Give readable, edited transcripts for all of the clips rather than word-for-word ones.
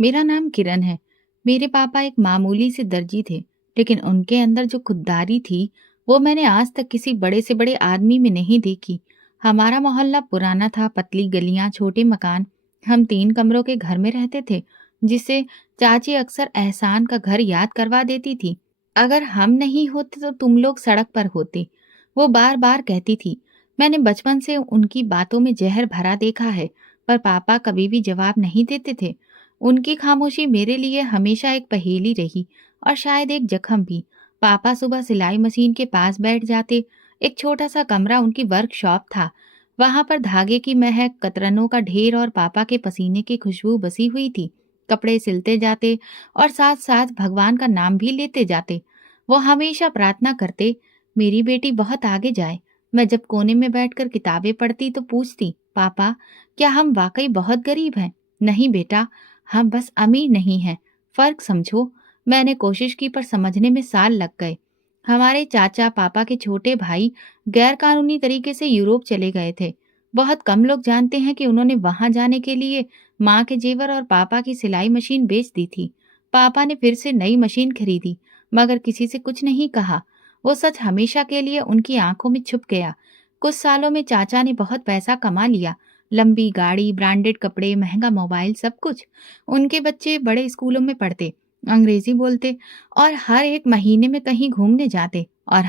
मेरा नाम किरण है। मेरे पापा एक मामूली से दर्जी थे, लेकिन उनके अंदर जो खुददारी थी, वो मैंने आज तक किसी बड़े से बड़े आदमी में नहीं देखी। हमारा मोहल्ला पुराना था, पतली गलियां, छोटे मकान। हम 3 कमरों के घर में रहते थे, जिसे चाची अक्सर एहसान का घर याद करवा देती थी। अगर हम नहीं होते तो तुम लोग सड़क पर होते, वो बार बार कहती थी। मैंने बचपन से उनकी बातों में जहर भरा देखा है, पर पापा कभी भी जवाब नहीं देते थे। उनकी खामोशी मेरे लिए हमेशा एक पहेली रही, और शायद एक जख्म भी। पापा सुबह सिलाई मशीन के पास बैठ जाते। एक छोटा सा कमरा उनकी वर्कशॉप था। वहां पर धागे की महक, कतरनों का ढेर और पापा के पसीने की खुशबू बसी हुई थी। कपड़े सिलते जाते और साथ साथ भगवान का नाम भी लेते जाते। वो हमेशा प्रार्थना करते, मेरी बेटी बहुत आगे जाए। मैं जब कोने में बैठकर किताबें पढ़ती तो पूछती, पापा क्या हम वाकई बहुत गरीब हैं? नहीं बेटा, हम बस अमीर नहीं हैं, फर्क समझो। मैंने कोशिश की पर समझने में साल लग गए। हमारे चाचा, पापा के छोटे भाई, गैर कानूनी तरीके से यूरोप चले गए थे। बहुत कम लोग जानते हैं कि उन्होंने वहां जाने के लिए माँ के जेवर और पापा की सिलाई मशीन बेच दी थी। पापा ने फिर से नई मशीन खरीदी, मगर किसी से कुछ नहीं कहा। वो सच हमेशा के लिए उनकी आंखों में छुप गया। कुछ सालों में चाचा ने बहुत पैसा कमा लिया। लंबी गाड़ी, ब्रांडेड कपड़े, महंगा मोबाइल, सब कुछ। उनके बच्चे बड़े स्कूलों में पढ़ते, अंग्रेजी बोलते और हर एक महीने में कहीं घूमने जाते। और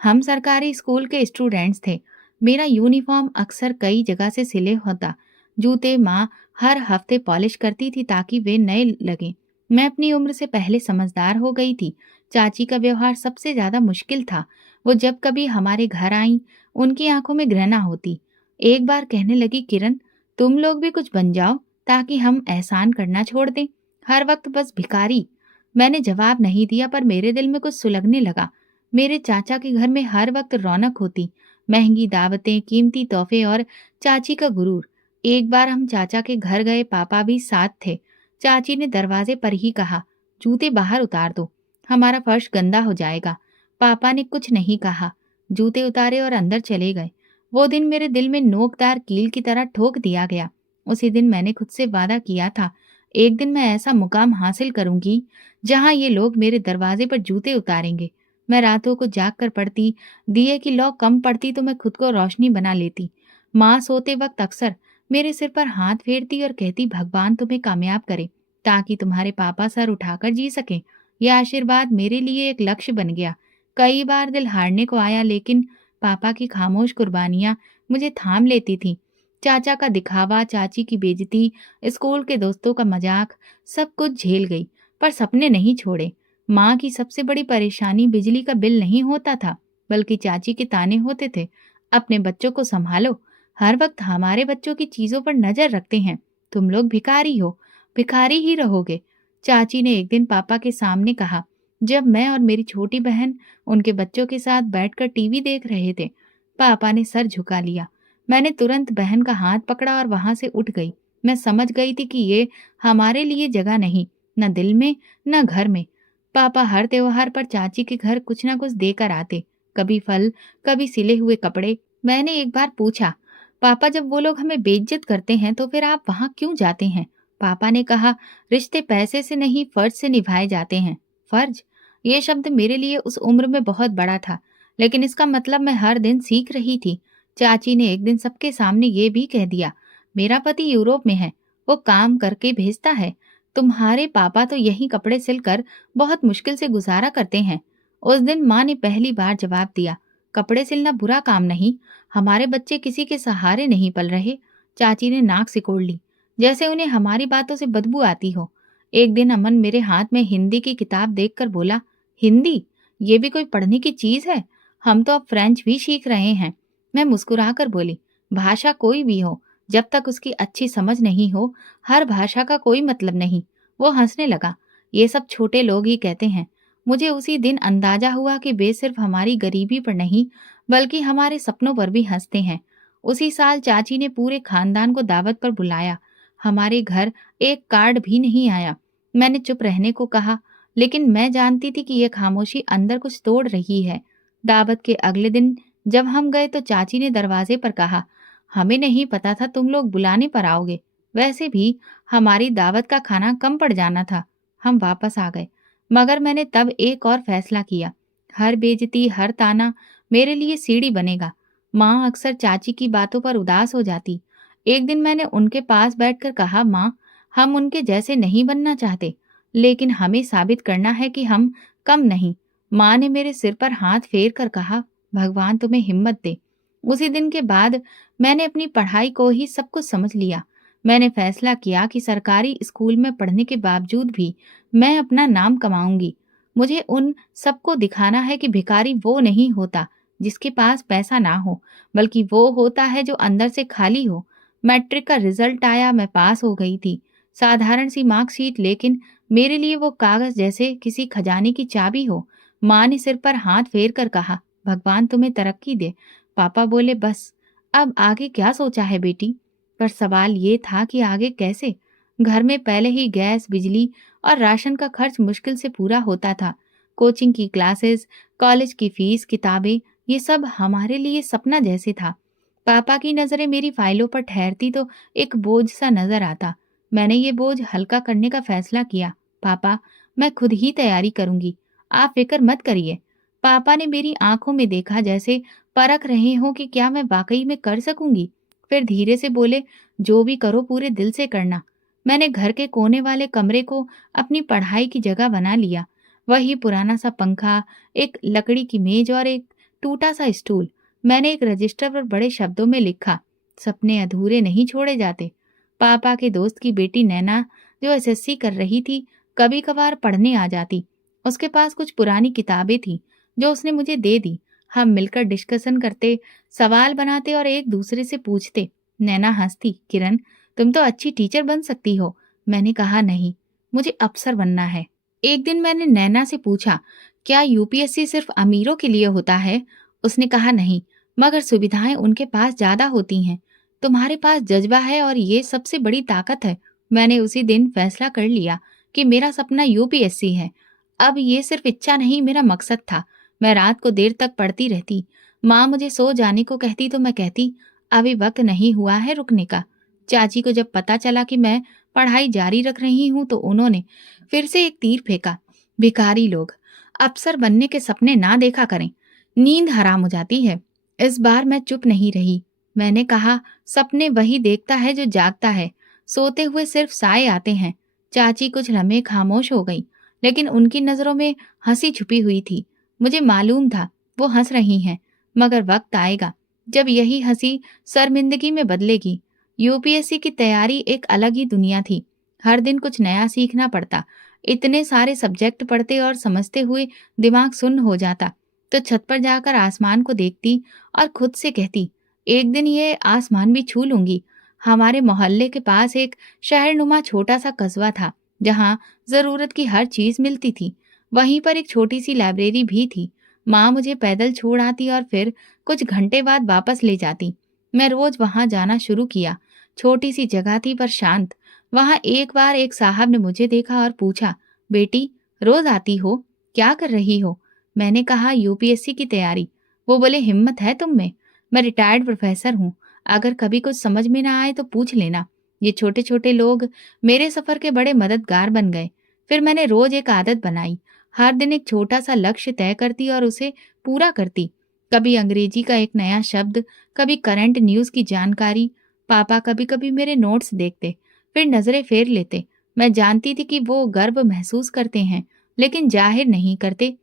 हम सरकारी स्कूल के स्टूडेंट्स थे। मेरा यूनिफॉर्म अक्सर कई जगह से सिले होता। जूते माँ हर हफ्ते पॉलिश करती थी ताकि वे नए लगें। मैं अपनी उम्र से पहले समझदार हो गई थी। चाची का व्यवहार सबसे ज्यादा मुश्किल था। वो जब कभी हमारे घर आई, उनकी आंखों में घृणा होती। एक बार कहने लगी, किरण तुम लोग भी कुछ बन जाओ ताकि हम एहसान करना छोड़ दें। हर वक्त बस भिखारी। मैंने जवाब नहीं दिया, पर मेरे दिल में कुछ सुलगने लगा। मेरे चाचा के घर में हर वक्त रौनक होती, महंगी दावतें, कीमती तोहफे और चाची का गुरूर। एक बार हम चाचा के घर गए, पापा भी साथ थे। चाची ने दरवाजे पर ही कहा, जूते बाहर उतार दो, हमारा फर्श गंदा हो जाएगा। पापा ने कुछ नहीं कहा, जूते उतारे और अंदर चले गए। वो दिन मेरे दिल में नोकदार कील की तरह ठोक दिया गया। उसी दिन मैंने खुद से वादा किया था, एक दिन मैं ऐसा मुकाम हासिल करूंगी जहां ये लोग मेरे दरवाजे पर जूते उतारेंगे। मैं रातों को जाग कर पढ़ती, दिए की लौ कम पड़ती तो मैं खुद को रोशनी बना लेती। माँ सोते वक्त अक्सर मेरे सिर पर हाथ फेरती और कहती, भगवान तुम्हें कामयाब करे ताकि तुम्हारे पापा सर उठाकर जी सकें। यह आशीर्वाद मेरे लिए एक लक्ष्य बन गया। कई बार दिल हारने को आया, लेकिन पापा की खामोश कुर्बानियां मुझे थाम लेती थी। चाचा का दिखावा, चाची की बेइज्जती, स्कूल के दोस्तों का मजाक, सब कुछ झेल गई, पर सपने नहीं छोड़े। माँ की सबसे बड़ी परेशानी बिजली का बिल नहीं होता था, बल्कि चाची के ताने होते थे, अपने बच्चों को संभालो, हर वक्त हमारे बच्चों की चीजों पर नजर रखते हैं, तुम लोग भिखारी हो, भिखारी ही रहोगे। चाची ने एक दिन पापा के सामने कहा, जब मैं और मेरी छोटी बहन उनके बच्चों के साथ बैठकर टीवी देख रहे थे। पापा ने सर झुका लिया। मैंने तुरंत बहन का हाथ पकड़ा और वहां से उठ गई। मैं समझ गई थी कि ये हमारे लिए जगह नहीं, न दिल में न घर में। पापा हर त्योहार पर चाची के घर कुछ न कुछ देकर आते, कभी फल, कभी सिले हुए कपड़े। मैंने एक बार पूछा, पापा जब वो लोग हमें बेइज्जत करते हैं तो फिर आप वहां क्यों जाते हैं? पापा ने कहा, रिश्ते पैसे से नहीं फर्ज से निभाए जाते हैं। फर्ज, ये शब्द मेरे लिए उस उम्र में बहुत बड़ा था, लेकिन इसका मतलब मैं हर दिन सीख रही थी। चाची ने एक दिन सबके सामने ये भी कह दिया, मेरा पति यूरोप में है, वो काम करके भेजता है, तुम्हारे पापा तो यही कपड़े सिलकर बहुत मुश्किल से गुजारा करते हैं। उस दिन माँ ने पहली बार जवाब दिया, कपड़े सिलना बुरा काम नहीं, हमारे बच्चे किसी के सहारे नहीं पल रहे। चाची ने नाक सिकोड़ ली, जैसे उन्हें हमारी बातों से बदबू आती हो। एक दिन अमन मेरे हाथ में हिंदी की किताब देखकर बोला, हिंदी, ये भी कोई पढ़ने की चीज है? हम तो अब फ्रेंच भी सीख रहे हैं। मैं मुस्कुराकर बोली, भाषा कोई भी हो, जब तक उसकी अच्छी समझ नहीं हो, हर भाषा का कोई मतलब नहीं। वो हंसने लगा, ये सब छोटे लोग ही कहते हैं। मुझे उसी दिन अंदाजा हुआ कि वे सिर्फ हमारी गरीबी पर नहीं, बल्कि हमारे सपनों पर भी हंसते हैं। उसी साल चाची ने पूरे खानदान को दावत पर बुलाया। हमारे घर एक कार्ड भी नहीं आया। मैंने चुप रहने को कहा, लेकिन मैं जानती थी कि यह खामोशी अंदर कुछ तोड़ रही है। दावत के अगले दिन जब हम गए तो चाची ने दरवाजे पर कहा, हमें नहीं पता था तुम लोग बुलाने पर आओगे। वैसे भी हमारी दावत का खाना कम पड़ जाना था। हम वापस आ गए, मगर मैंने तब एक और फैसला किया। हर बेइज्जती, हर ताना मेरे लिए सीढ़ी बनेगा। माँ अक्सर चाची की बातों पर उदास हो जाती। एक दिन मैंने उनके पास बैठकर कहा, माँ, हम उनके जैसे नहीं बनना चाहते, लेकिन हमें साबित करना है कि हम कम नहीं। माँ ने मेरे सिर पर हाथ फेर कर कहा, भगवान तुम्हें हिम्मत दे। उसी दिन के बाद मैंने अपनी पढ़ाई को ही सब कुछ समझ लिया। मैंने फैसला किया कि सरकारी स्कूल में पढ़ने के बावजूद भी मैं अपना नाम कमाऊंगी। मुझे उन सबको दिखाना है कि भिखारी वो नहीं होता जिसके पास पैसा ना हो, बल्कि वो होता है जो अंदर से खाली हो। मैट्रिक का रिजल्ट आया, मैं पास हो गई थी। साधारण सी मार्कशीट, लेकिन मेरे लिए वो कागज जैसे किसी खजाने की चाबी हो। माँ ने सिर पर हाथ फेर कर कहा, भगवान तुम्हें तरक्की दे। पापा बोले, बस अब आगे क्या सोचा है बेटी? पर सवाल ये था कि आगे कैसे? घर में पहले ही गैस, बिजली और राशन का खर्च मुश्किल से पूरा होता था। कोचिंग की क्लासेस, कॉलेज की फीस, किताबें, ये सब हमारे लिए सपना जैसे था। पापा की नजरें मेरी फाइलों पर ठहरती तो एक बोझ सा नजर आता। मैंने ये बोझ हल्का करने का फैसला किया। पापा, मैं खुद ही तैयारी करूंगी, आप फिक्र मत करिए। पापा ने मेरी आंखों में देखा, जैसे परख रहे हो कि क्या मैं वाकई में कर सकूंगी। फिर धीरे से बोले, जो भी करो पूरे दिल से करना। मैंने घर के कोने वाले कमरे को अपनी पढ़ाई की जगह बना लिया। वही पुराना सा पंखा, एक लकड़ी की मेज और एक टूटा सा स्टूल। मैंने एक रजिस्टर पर बड़े शब्दों में लिखा, सपने अधूरे नहीं छोड़े जाते। पापा के दोस्त की बेटी नैना, जो एसएससी कर रही थी, कभी कभार पढ़ने आ जाती। उसके पास कुछ पुरानी किताबें थी जो उसने मुझे दे दी। हम मिलकर डिस्कशन करते, सवाल बनाते और एक दूसरे से पूछते। नैना हंसती, किरण, तुम तो अच्छी टीचर बन सकती हो। मैंने कहा, नहीं, मुझे अफसर बनना है। एक दिन मैंने नैना से पूछा, क्या यूपीएससी सिर्फ अमीरों के लिए होता है? उसने कहा, नहीं, मगर सुविधाएं उनके पास ज्यादा होती हैं। तुम्हारे पास जज्बा है और ये सबसे बड़ी ताकत है। मैंने उसी दिन फैसला कर लिया कि मेरा सपना यूपीएससी है। अब ये सिर्फ इच्छा नहीं, मेरा मकसद था। मैं रात को देर तक पढ़ती रहती। माँ मुझे सो जाने को कहती तो मैं कहती, अभी वक्त नहीं हुआ है रुकने का। चाची को जब पता चला कि मैं पढ़ाई जारी रख रही हूँ तो उन्होंने फिर से एक तीर फेंका, भिखारी लोग अफसर बनने के सपने ना देखा करें, नींद हराम हो जाती है। इस बार मैं चुप नहीं रही। मैंने कहा, सपने वही देखता है जो जागता है, सोते हुए सिर्फ साए आते हैं। चाची कुछ लम्हे खामोश हो गई, लेकिन उनकी नजरों में हंसी छुपी हुई थी। मुझे मालूम था वो हंस रही हैं, मगर वक्त आएगा जब यही हंसी शर्मिंदगी में बदलेगी। यूपीएससी की तैयारी एक अलग ही दुनिया थी। हर दिन कुछ नया सीखना पड़ता। इतने सारे सब्जेक्ट पढ़ते और समझते हुए दिमाग सुन्न हो जाता। तो छत पर जाकर आसमान को देखती और खुद से कहती, एक दिन ये आसमान भी छू लूंगी। हमारे मोहल्ले के पास एक शहरनुमा छोटा सा कस्बा था, जहाँ जरूरत की हर चीज मिलती थी। वहीं पर एक छोटी सी लाइब्रेरी भी थी। माँ मुझे पैदल छोड़ आती और फिर कुछ घंटे बाद वापस ले जाती। मैं रोज वहां जाना शुरू किया। छोटी सी जगह थी पर शांत। वहां एक बार एक साहब ने मुझे देखा और पूछा, बेटी, रोज आती हो, क्या कर रही हो? मैंने कहा, यूपीएससी की तैयारी। वो बोले, हिम्मत है तुम में? मैं रिटायर्ड प्रोफेसर हूँ, अगर कभी कुछ समझ में ना आए तो पूछ लेना। ये छोटे छोटे लोग मेरे सफर के बड़े मददगार बन गए। फिर मैंने रोज एक आदत बनाई, हर दिन एक छोटा सा लक्ष्य तय करती और उसे पूरा करती। कभी अंग्रेजी का एक नया शब्द, कभी करंट न्यूज की जानकारी। पापा कभी कभी मेरे नोट्स देखते, फिर नजरें फेर लेते। मैं जानती थी कि वो गर्व महसूस करते हैं, लेकिन जाहिर नहीं करते।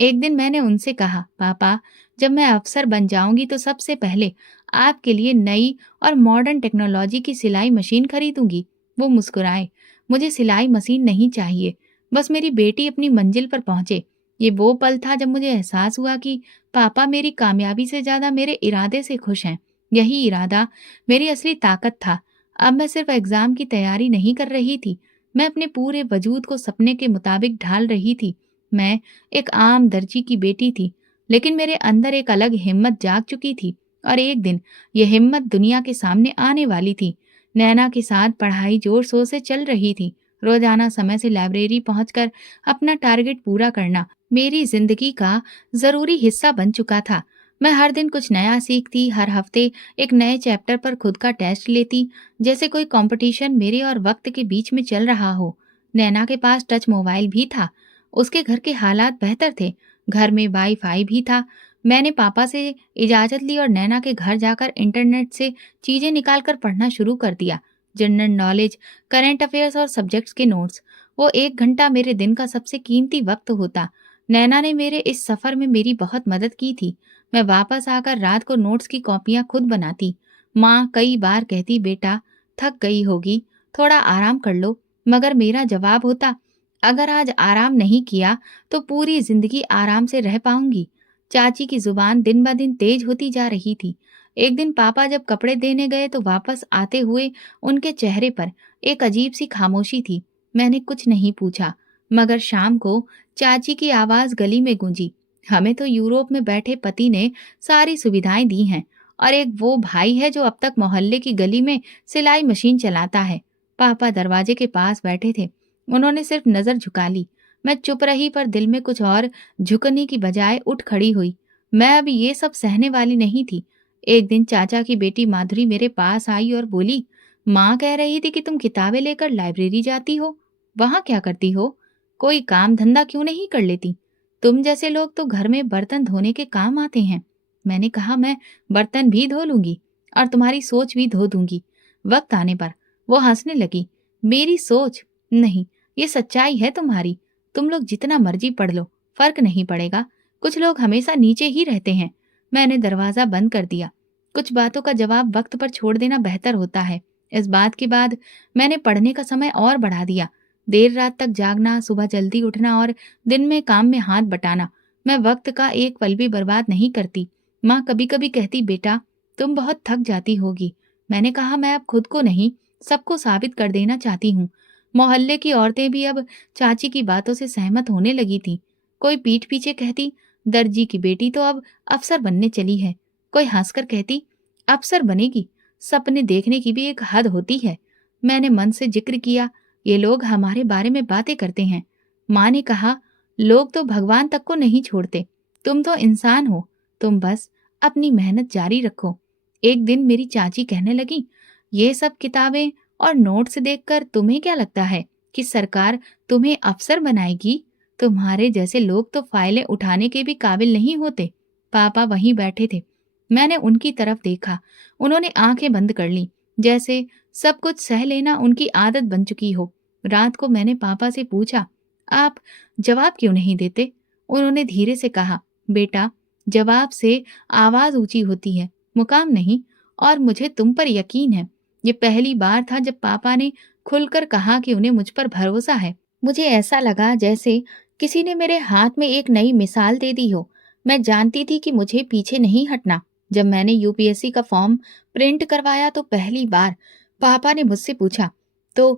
एक दिन मैंने उनसे कहा, पापा, जब मैं अफसर बन जाऊंगी तो सबसे पहले आपके लिए नई और मॉडर्न टेक्नोलॉजी की सिलाई मशीन खरीदूंगी। वो मुस्कुराए, मुझे सिलाई मशीन नहीं चाहिए, बस मेरी बेटी अपनी मंजिल पर पहुंचे। ये वो पल था जब मुझे एहसास हुआ कि पापा मेरी कामयाबी से ज्यादा मेरे इरादे से खुश हैं। यही इरादा मेरी असली ताकत था। अब मैं सिर्फ एग्जाम की तैयारी नहीं कर रही थी, मैं अपने पूरे वजूद को सपने के मुताबिक ढाल रही थी। मैं एक आम दर्जी की बेटी थी, लेकिन मेरे अंदर एक अलग हिम्मत जाग चुकी थी और एक दिन यह हिम्मत दुनिया के सामने आने वाली थी। नैना के साथ पढ़ाई जोर शोर से चल रही थी। रोजाना समय से लाइब्रेरी पहुंचकर अपना टारगेट पूरा करना मेरी जिंदगी का जरूरी हिस्सा बन चुका था। मैं हर दिन कुछ नया सीखती, हर हफ्ते एक नए चैप्टर पर खुद का टेस्ट लेती, जैसे कोई कंपटीशन मेरे और वक्त के बीच में चल रहा हो। नैना के पास टच मोबाइल भी था। उसके घर के हालात बेहतर थे। घर में वाईफाई भी था। मैंने पापा से इजाज़त ली और नैना के घर जाकर इंटरनेट से चीज़ें निकाल कर पढ़ना शुरू कर दिया। जनरल नॉलेज, करंट अफेयर्स और सब्जेक्ट्स के नोट्स। वो 1 घंटा मेरे दिन का सबसे कीमती वक्त होता। नैना ने मेरे इस सफ़र में मेरी बहुत मदद की थी। मैं वापस आकर रात को नोट्स की कॉपियाँ खुद बनाती। माँ कई बार कहती, बेटा थक गई होगी, थोड़ा आराम कर लो। मगर मेरा जवाब होता, अगर आज आराम नहीं किया तो पूरी जिंदगी आराम से रह पाऊंगी। चाची की जुबान दिन ब दिन तेज होती जा रही थी। एक दिन पापा जब कपड़े देने गए तो वापस आते हुए उनके चेहरे पर एक अजीब सी खामोशी थी। मैंने कुछ नहीं पूछा, मगर शाम को चाची की आवाज गली में गूंजी, हमें तो यूरोप में बैठे पति ने सारी सुविधाएं दी हैं और एक वो भाई है जो अब तक मोहल्ले की गली में सिलाई मशीन चलाता है। पापा दरवाजे के पास बैठे थे। उन्होंने सिर्फ नजर झुका ली। मैं चुप रही, पर दिल में कुछ और झुकने की बजाय उठ खड़ी हुई। मैं अब ये सब सहने वाली नहीं थी। एक दिन चाचा की बेटी माधुरी मेरे पास आई और बोली, माँ कह रही थी कि तुम किताबें लेकर लाइब्रेरी जाती हो। वहां क्या करती हो? कोई काम धंधा क्यों नहीं कर लेती? तुम जैसे लोग तो घर में बर्तन धोने के काम आते हैं। मैंने कहा, मैं बर्तन भी धो लूंगी और तुम्हारी सोच भी धो दूंगी वक्त आने पर। वो हंसने लगी। मेरी सोच? नहीं, ये सच्चाई है तुम्हारी। तुम लोग जितना मर्जी पढ़ लो, फर्क नहीं पड़ेगा। कुछ लोग हमेशा नीचे ही रहते हैं। मैंने दरवाजा बंद कर दिया। कुछ बातों का जवाब वक्त पर छोड़ देना बेहतर होता है। इस बात के बाद मैंने पढ़ने का समय और बढ़ा दिया। देर रात तक जागना, सुबह जल्दी उठना और दिन में काम में हाथ बटाना। मैं वक्त का एक पल भी बर्बाद नहीं करती। माँ कभी कभी कहती, बेटा तुम बहुत थक जाती होगी। मैंने कहा, मैं अब खुद को नहीं, सबको साबित कर देना चाहती हूँ। मोहल्ले की औरतें भी अब चाची की बातों से सहमत होने लगी थी। कोई पीठ पीछे कहती, दर्जी की बेटी तो अब अफसर बनने चली है। कोई हंसकर कहती, अफसर बनेगी? सपने देखने की भी एक हद होती है। मैंने मन से जिक्र किया, ये लोग हमारे बारे में बातें करते हैं। माँ ने कहा, लोग तो भगवान तक को नहीं छोड़ते। तुम तो इंसान हो, तुम बस अपनी मेहनत जारी रखो। एक दिन मेरी चाची कहने लगी, ये सब किताबें और नोट्स देखकर तुम्हें क्या लगता है कि सरकार तुम्हें अफसर बनाएगी? तुम्हारे जैसे लोग तो फाइलें उठाने के भी काबिल नहीं होते। पापा वहीं बैठे थे। मैंने उनकी तरफ देखा। उन्होंने आंखें बंद कर ली, जैसे सब कुछ सह लेना उनकी आदत बन चुकी हो। रात को मैंने पापा से पूछा, आप जवाब क्यों नहीं देते? उन्होंने धीरे से कहा, बेटा जवाब से आवाज ऊंची होती है, मुकाम नहीं। और मुझे तुम पर यकीन है। ये पहली बार था जब पापा ने खुलकर कहा कि उन्हें मुझ पर भरोसा है। मुझे ऐसा लगा जैसे किसी ने मेरे हाथ में एक नई मिसाल दे दी हो। मैं जानती थी कि मुझे पीछे नहीं हटना। जब मैंने यूपीएससी का फॉर्म प्रिंट करवाया तो पहली बार पापा ने मुझसे पूछा, तो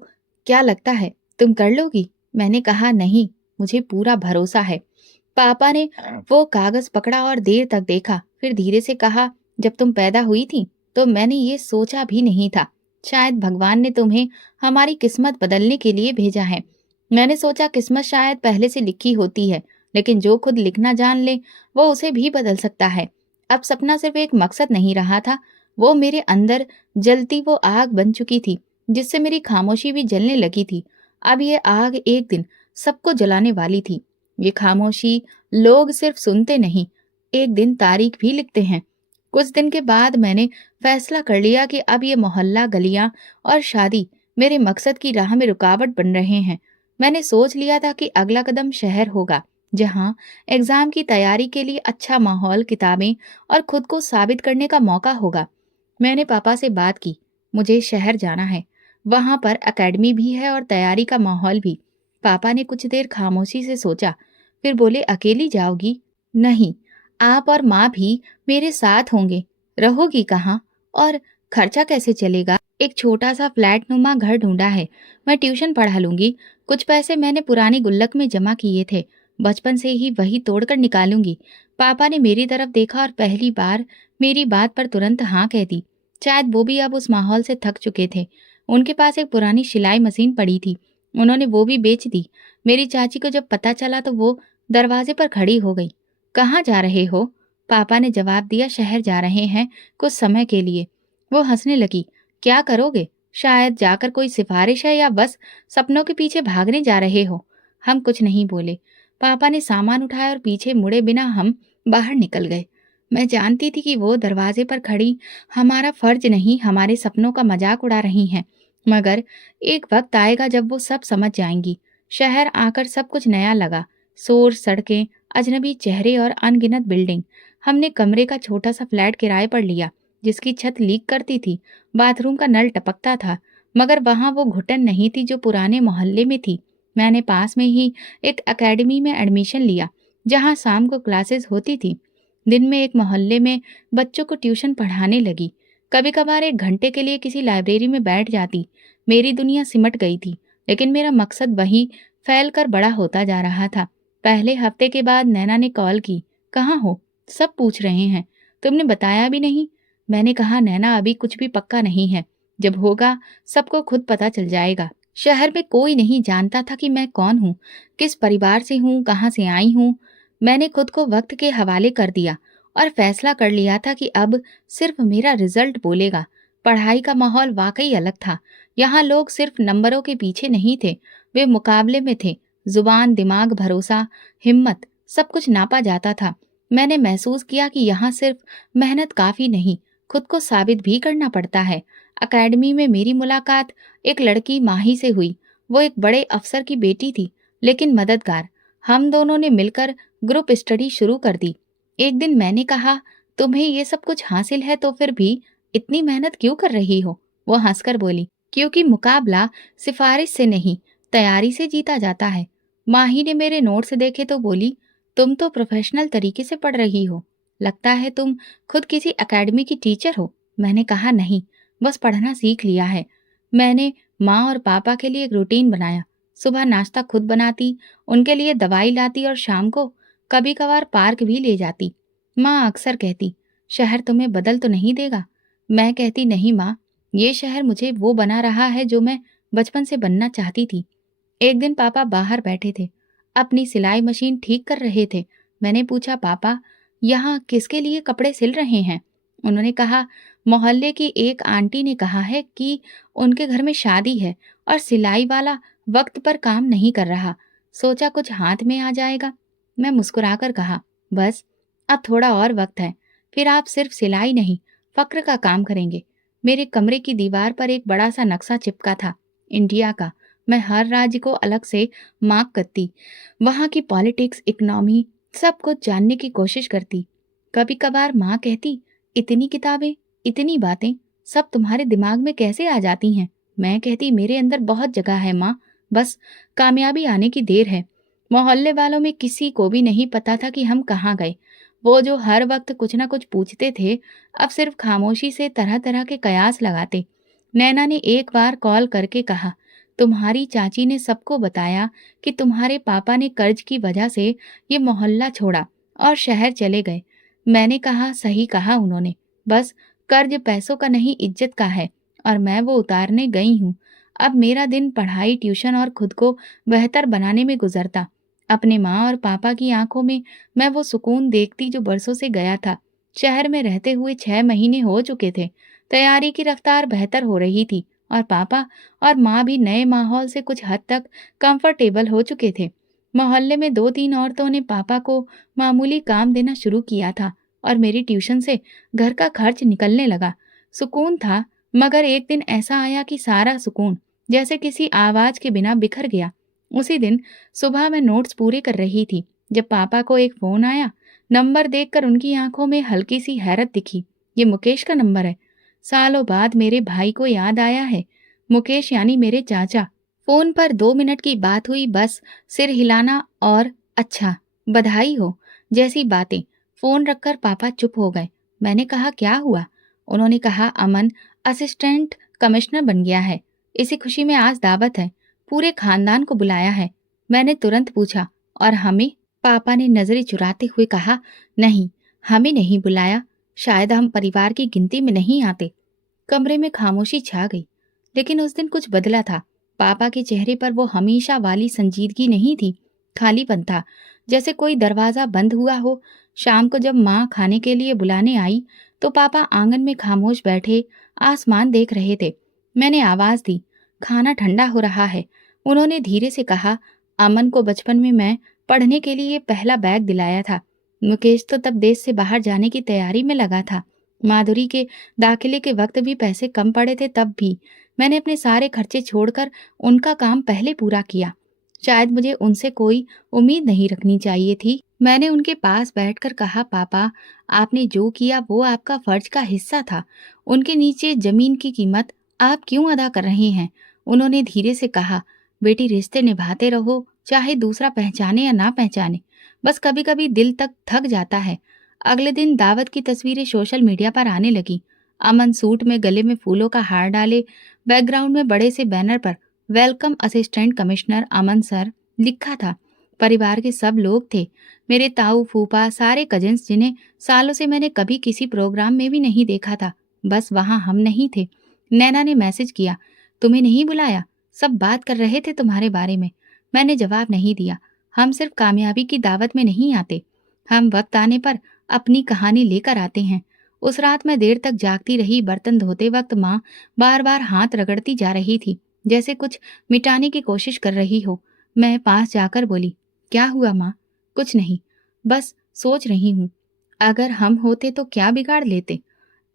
क्या लगता है तुम कर लोगी? मैंने कहा, नहीं, मुझे पूरा भरोसा है। पापा ने वो कागज पकड़ा और देर तक देखा, फिर धीरे से कहा, जब तुम पैदा हुई थी तो मैंने ये सोचा भी नहीं था। शायद भगवान ने तुम्हें हमारी किस्मत बदलने के लिए भेजा है। मैंने सोचा किस्मत शायद पहले से लिखी होती है, लेकिन जो खुद लिखना जान ले वो उसे भी बदल सकता है। अब सपना सिर्फ एक मकसद नहीं रहा था, वो मेरे अंदर जलती वो आग बन चुकी थी, जिससे मेरी खामोशी भी जलने लगी थी। अब ये आग एक दिन सबको जलाने वाली थी। ये खामोशी लोग सिर्फ सुनते नहीं, एक दिन तारीख भी लिखते हैं। कुछ दिन के बाद मैंने फैसला कर लिया कि अब ये मोहल्ला, गलियां और शादी मेरे मकसद की राह में रुकावट बन रहे हैं। मैंने सोच लिया था कि अगला कदम शहर होगा, जहां एग्जाम की तैयारी के लिए अच्छा माहौल, किताबें और खुद को साबित करने का मौका होगा। मैंने पापा से बात की, मुझे शहर जाना है। वहां पर एकेडमी भी है और तैयारी का माहौल भी। पापा ने कुछ देर खामोशी से सोचा, फिर बोले, अकेली जाओगी? नहीं, आप और माँ भी मेरे साथ होंगे। रहोगी कहाँ? और खर्चा कैसे चलेगा? एक छोटा सा फ्लैट नुमा घर ढूंढा है। मैं ट्यूशन पढ़ा लूंगी। कुछ पैसे मैंने पुरानी गुल्लक में जमा किए थे, बचपन से ही वही तोड़कर निकालूंगी। पापा ने मेरी तरफ देखा और पहली बार मेरी बात पर तुरंत हाँ कह दी। शायद वो भी अब उस माहौल से थक चुके थे। उनके पास एक पुरानी सिलाई मशीन पड़ी थी, उन्होंने वो भी बेच दी। मेरी चाची को जब पता चला तो वो दरवाजे पर खड़ी हो गई। कहाँ जा रहे हो? पापा ने जवाब दिया, शहर जा रहे हैं कुछ समय के लिए। वो हंसने लगी। क्या करोगे? शायद जाकर कोई सिफारिश है या बस सपनों के पीछे भागने जा रहे हो? हम कुछ नहीं बोले। पापा ने सामान उठाया और पीछे मुड़े बिना हम बाहर निकल गए। मैं जानती थी कि वो दरवाजे पर खड़ी हमारा फर्ज नहीं, हमारे सपनों का मजाक उड़ा रही हैं। मगर एक वक्त आएगा जब वो सब समझ जाएंगी। शहर आकर सब कुछ नया लगा। शोर, सड़कें, अजनबी चेहरे और अनगिनत बिल्डिंग। हमने कमरे का छोटा सा फ्लैट किराए पर लिया, जिसकी छत लीक करती थी, बाथरूम का नल टपकता था, मगर वहां वो घुटन नहीं थी जो पुराने मोहल्ले में थी। मैंने पास में ही एक एकेडमी में एडमिशन लिया, जहां शाम को क्लासेस होती थी। दिन में एक मोहल्ले में बच्चों को ट्यूशन पढ़ाने लगी। कभी कभार 1 घंटे के लिए किसी लाइब्रेरी में बैठ जाती। मेरी दुनिया सिमट गई थी, लेकिन मेरा मकसद वही फैल कर बड़ा होता जा रहा था। पहले हफ्ते के बाद नैना ने कॉल की। कहाँ हो? सब पूछ रहे हैं, तुमने बताया भी नहीं। मैंने कहा, नैना अभी कुछ भी पक्का नहीं है, जब होगा सबको खुद पता चल जाएगा। शहर में कोई नहीं जानता था कि मैं कौन हूँ, किस परिवार से हूँ, कहाँ से आई हूँ। मैंने खुद को वक्त के हवाले कर दिया और फैसला कर लिया था कि अब सिर्फ मेरा रिजल्ट बोलेगा। पढ़ाई का माहौल वाकई अलग था। यहाँ लोग सिर्फ नंबरों के पीछे नहीं थे, वे मुकाबले में थे। जुबान, दिमाग, भरोसा, हिम्मत, सब कुछ नापा जाता था। मैंने महसूस किया कि यहाँ सिर्फ मेहनत काफी नहीं, खुद को साबित भी करना पड़ता है। अकेडमी में मेरी मुलाकात एक लड़की माही से हुई। वो एक बड़े अफसर की बेटी थी, लेकिन मददगार। हम दोनों ने मिलकर ग्रुप स्टडी शुरू कर दी। एक दिन मैंने कहा, तुम्हें ये सब कुछ हासिल है तो फिर भी इतनी मेहनत क्यों कर रही हो? वो हंसकर बोली, क्योंकि मुकाबला सिफारिश से नहीं, तैयारी से जीता जाता है। माही ने मेरे नोट्स देखे तो बोली, तुम तो प्रोफेशनल तरीके से पढ़ रही हो, लगता है तुम खुद किसी एकेडमी की टीचर हो। मैंने कहा, नहीं, बस पढ़ना सीख लिया है। मैंने माँ और पापा के लिए एक रूटीन बनाया। सुबह नाश्ता खुद बनाती, उनके लिए दवाई लाती और शाम को कभी कभार पार्क भी ले जाती। माँ अक्सर कहती, शहर तुम्हें बदल तो नहीं देगा? मैं कहती, नहीं माँ, ये शहर मुझे वो बना रहा है जो मैं बचपन से बनना चाहती थी। एक दिन पापा बाहर बैठे थे, अपनी सिलाई मशीन ठीक कर रहे थे। मैंने पूछा, पापा, यहाँ किसके लिए कपड़े सिल रहे हैं? उन्होंने कहा, मोहल्ले की एक आंटी ने कहा है कि उनके घर में शादी है और सिलाई वाला वक्त पर काम नहीं कर रहा, सोचा कुछ हाथ में आ जाएगा। मैं मुस्कुराकर कहा, बस अब थोड़ा और वक्त है, फिर आप सिर्फ सिलाई नहीं, फक्र का काम करेंगे। मेरे कमरे की दीवार पर एक बड़ा सा नक्शा चिपका था, इंडिया का। मैं हर राज्य को अलग से मार्क करती, वहां की पॉलिटिक्स, इकोनॉमी, सब कुछ जानने की कोशिश करती। कभी कभार माँ कहती, इतनी किताबें, इतनी बातें, सब तुम्हारे दिमाग में कैसे आ जाती हैं? मैं कहती, मेरे अंदर बहुत जगह है माँ, बस कामयाबी आने की देर है। मोहल्ले वालों में किसी को भी नहीं पता था कि हम कहाँ गए। वो जो हर वक्त कुछ ना कुछ पूछते थे, अब सिर्फ खामोशी से तरह तरह के कयास लगाते। नैना ने एक बार कॉल करके कहा, तुम्हारी चाची ने सबको बताया कि तुम्हारे पापा ने कर्ज की वजह से ये मोहल्ला छोड़ा और शहर चले गए। मैंने कहा, सही कहा उन्होंने, बस कर्ज पैसों का नहीं, इज्जत का है, और मैं वो उतारने गई हूँ। अब मेरा दिन पढ़ाई, ट्यूशन और खुद को बेहतर बनाने में गुजरता। अपने माँ और पापा की आंखों में मैं वो सुकून देखती जो बरसों से गया था। शहर में रहते हुए 6 महीने हो चुके थे। तैयारी की रफ्तार बेहतर हो रही थी और पापा और माँ भी नए माहौल से कुछ हद तक कंफर्टेबल हो चुके थे। मोहल्ले में 2-3 औरतों ने पापा को मामूली काम देना शुरू किया था और मेरी ट्यूशन से घर का खर्च निकलने लगा। सुकून था, मगर एक दिन ऐसा आया कि सारा सुकून जैसे किसी आवाज के बिना बिखर गया। उसी दिन सुबह मैं नोट्स पूरे कर रही थी जब पापा को एक फोन आया। नंबर देखकर उनकी आंखों में हल्की सी हैरत दिखी। ये मुकेश का नंबर है। सालों बाद मेरे भाई को याद आया है। मुकेश यानी मेरे चाचा। फोन पर 2 मिनट की बात हुई, बस सिर हिलाना और अच्छा, बधाई हो जैसी बातें। फोन रखकर पापा चुप हो गए। मैंने कहा, क्या हुआ? उन्होंने कहा, अमन असिस्टेंट कमिश्नर बन गया है, इसी खुशी में आज दावत है, पूरे खानदान को बुलाया है। मैंने तुरंत पूछा, और हमें? पापा ने नजरें चुराते हुए कहा, नहीं, हमें नहीं बुलाया, शायद हम परिवार की गिनती में नहीं आते। कमरे में खामोशी छा गई। लेकिन उस दिन कुछ बदला था। पापा के चेहरे पर वो हमेशा वाली संजीदगी नहीं थी। खालीपन था, जैसे कोई दरवाजा बंद हुआ हो। शाम को जब माँ खाने के लिए बुलाने आई तो पापा आंगन में खामोश बैठे आसमान देख रहे थे। मैंने आवाज दी, खाना ठंडा हो रहा है। उन्होंने धीरे से कहा, अमन को बचपन में मैं पढ़ने के लिए पहला बैग दिलाया था। मुकेश तो तब देश से बाहर जाने की तैयारी में लगा था। माधुरी के दाखिले के वक्त भी पैसे कम पड़े थे, तब भी मैंने अपने सारे खर्चे छोड़कर उनका काम पहले पूरा किया। शायद मुझे उनसे कोई उम्मीद नहीं रखनी चाहिए थी। मैंने उनके पास बैठकर कहा, पापा, आपने जो किया वो आपका फर्ज का हिस्सा था। उनके नीचे जमीन की कीमत आप क्यों अदा कर रहे हैं? उन्होंने धीरे से कहा, बेटी, रिश्ते निभाते रहो, चाहे दूसरा पहचाने या ना पहचाने। बस कभी कभी दिल तक थक जाता है। अगले दिन दावत की तस्वीरें सोशल मीडिया पर आने लगी। अमन सूट में, गले में फूलों का हार डाले, बैकग्राउंड में बड़े से बैनर पर वेलकम असिस्टेंट कमिश्नर अमन सर लिखा था। परिवार के सब लोग थे, मेरे ताऊ, फूफा, सारे कजिन्स, जिन्हें सालों से मैंने कभी किसी प्रोग्राम में भी नहीं देखा था। बस वहां हम नहीं थे। नैना ने मैसेज किया, तुम्हें नहीं बुलाया, सब बात कर रहे थे तुम्हारे बारे में। मैंने जवाब नहीं दिया। हम सिर्फ कामयाबी की दावत में नहीं आते, हम वक्त आने पर अपनी कहानी लेकर आते हैं। उस रात मैं देर तक जागती रही। बर्तन धोते वक्त माँ बार बार हाथ रगड़ती जा रही थी, जैसे कुछ मिटाने की कोशिश कर रही हो। मैं पास जाकर बोली, क्या हुआ माँ? कुछ नहीं, बस सोच रही हूँ, अगर हम होते तो क्या बिगाड़ लेते।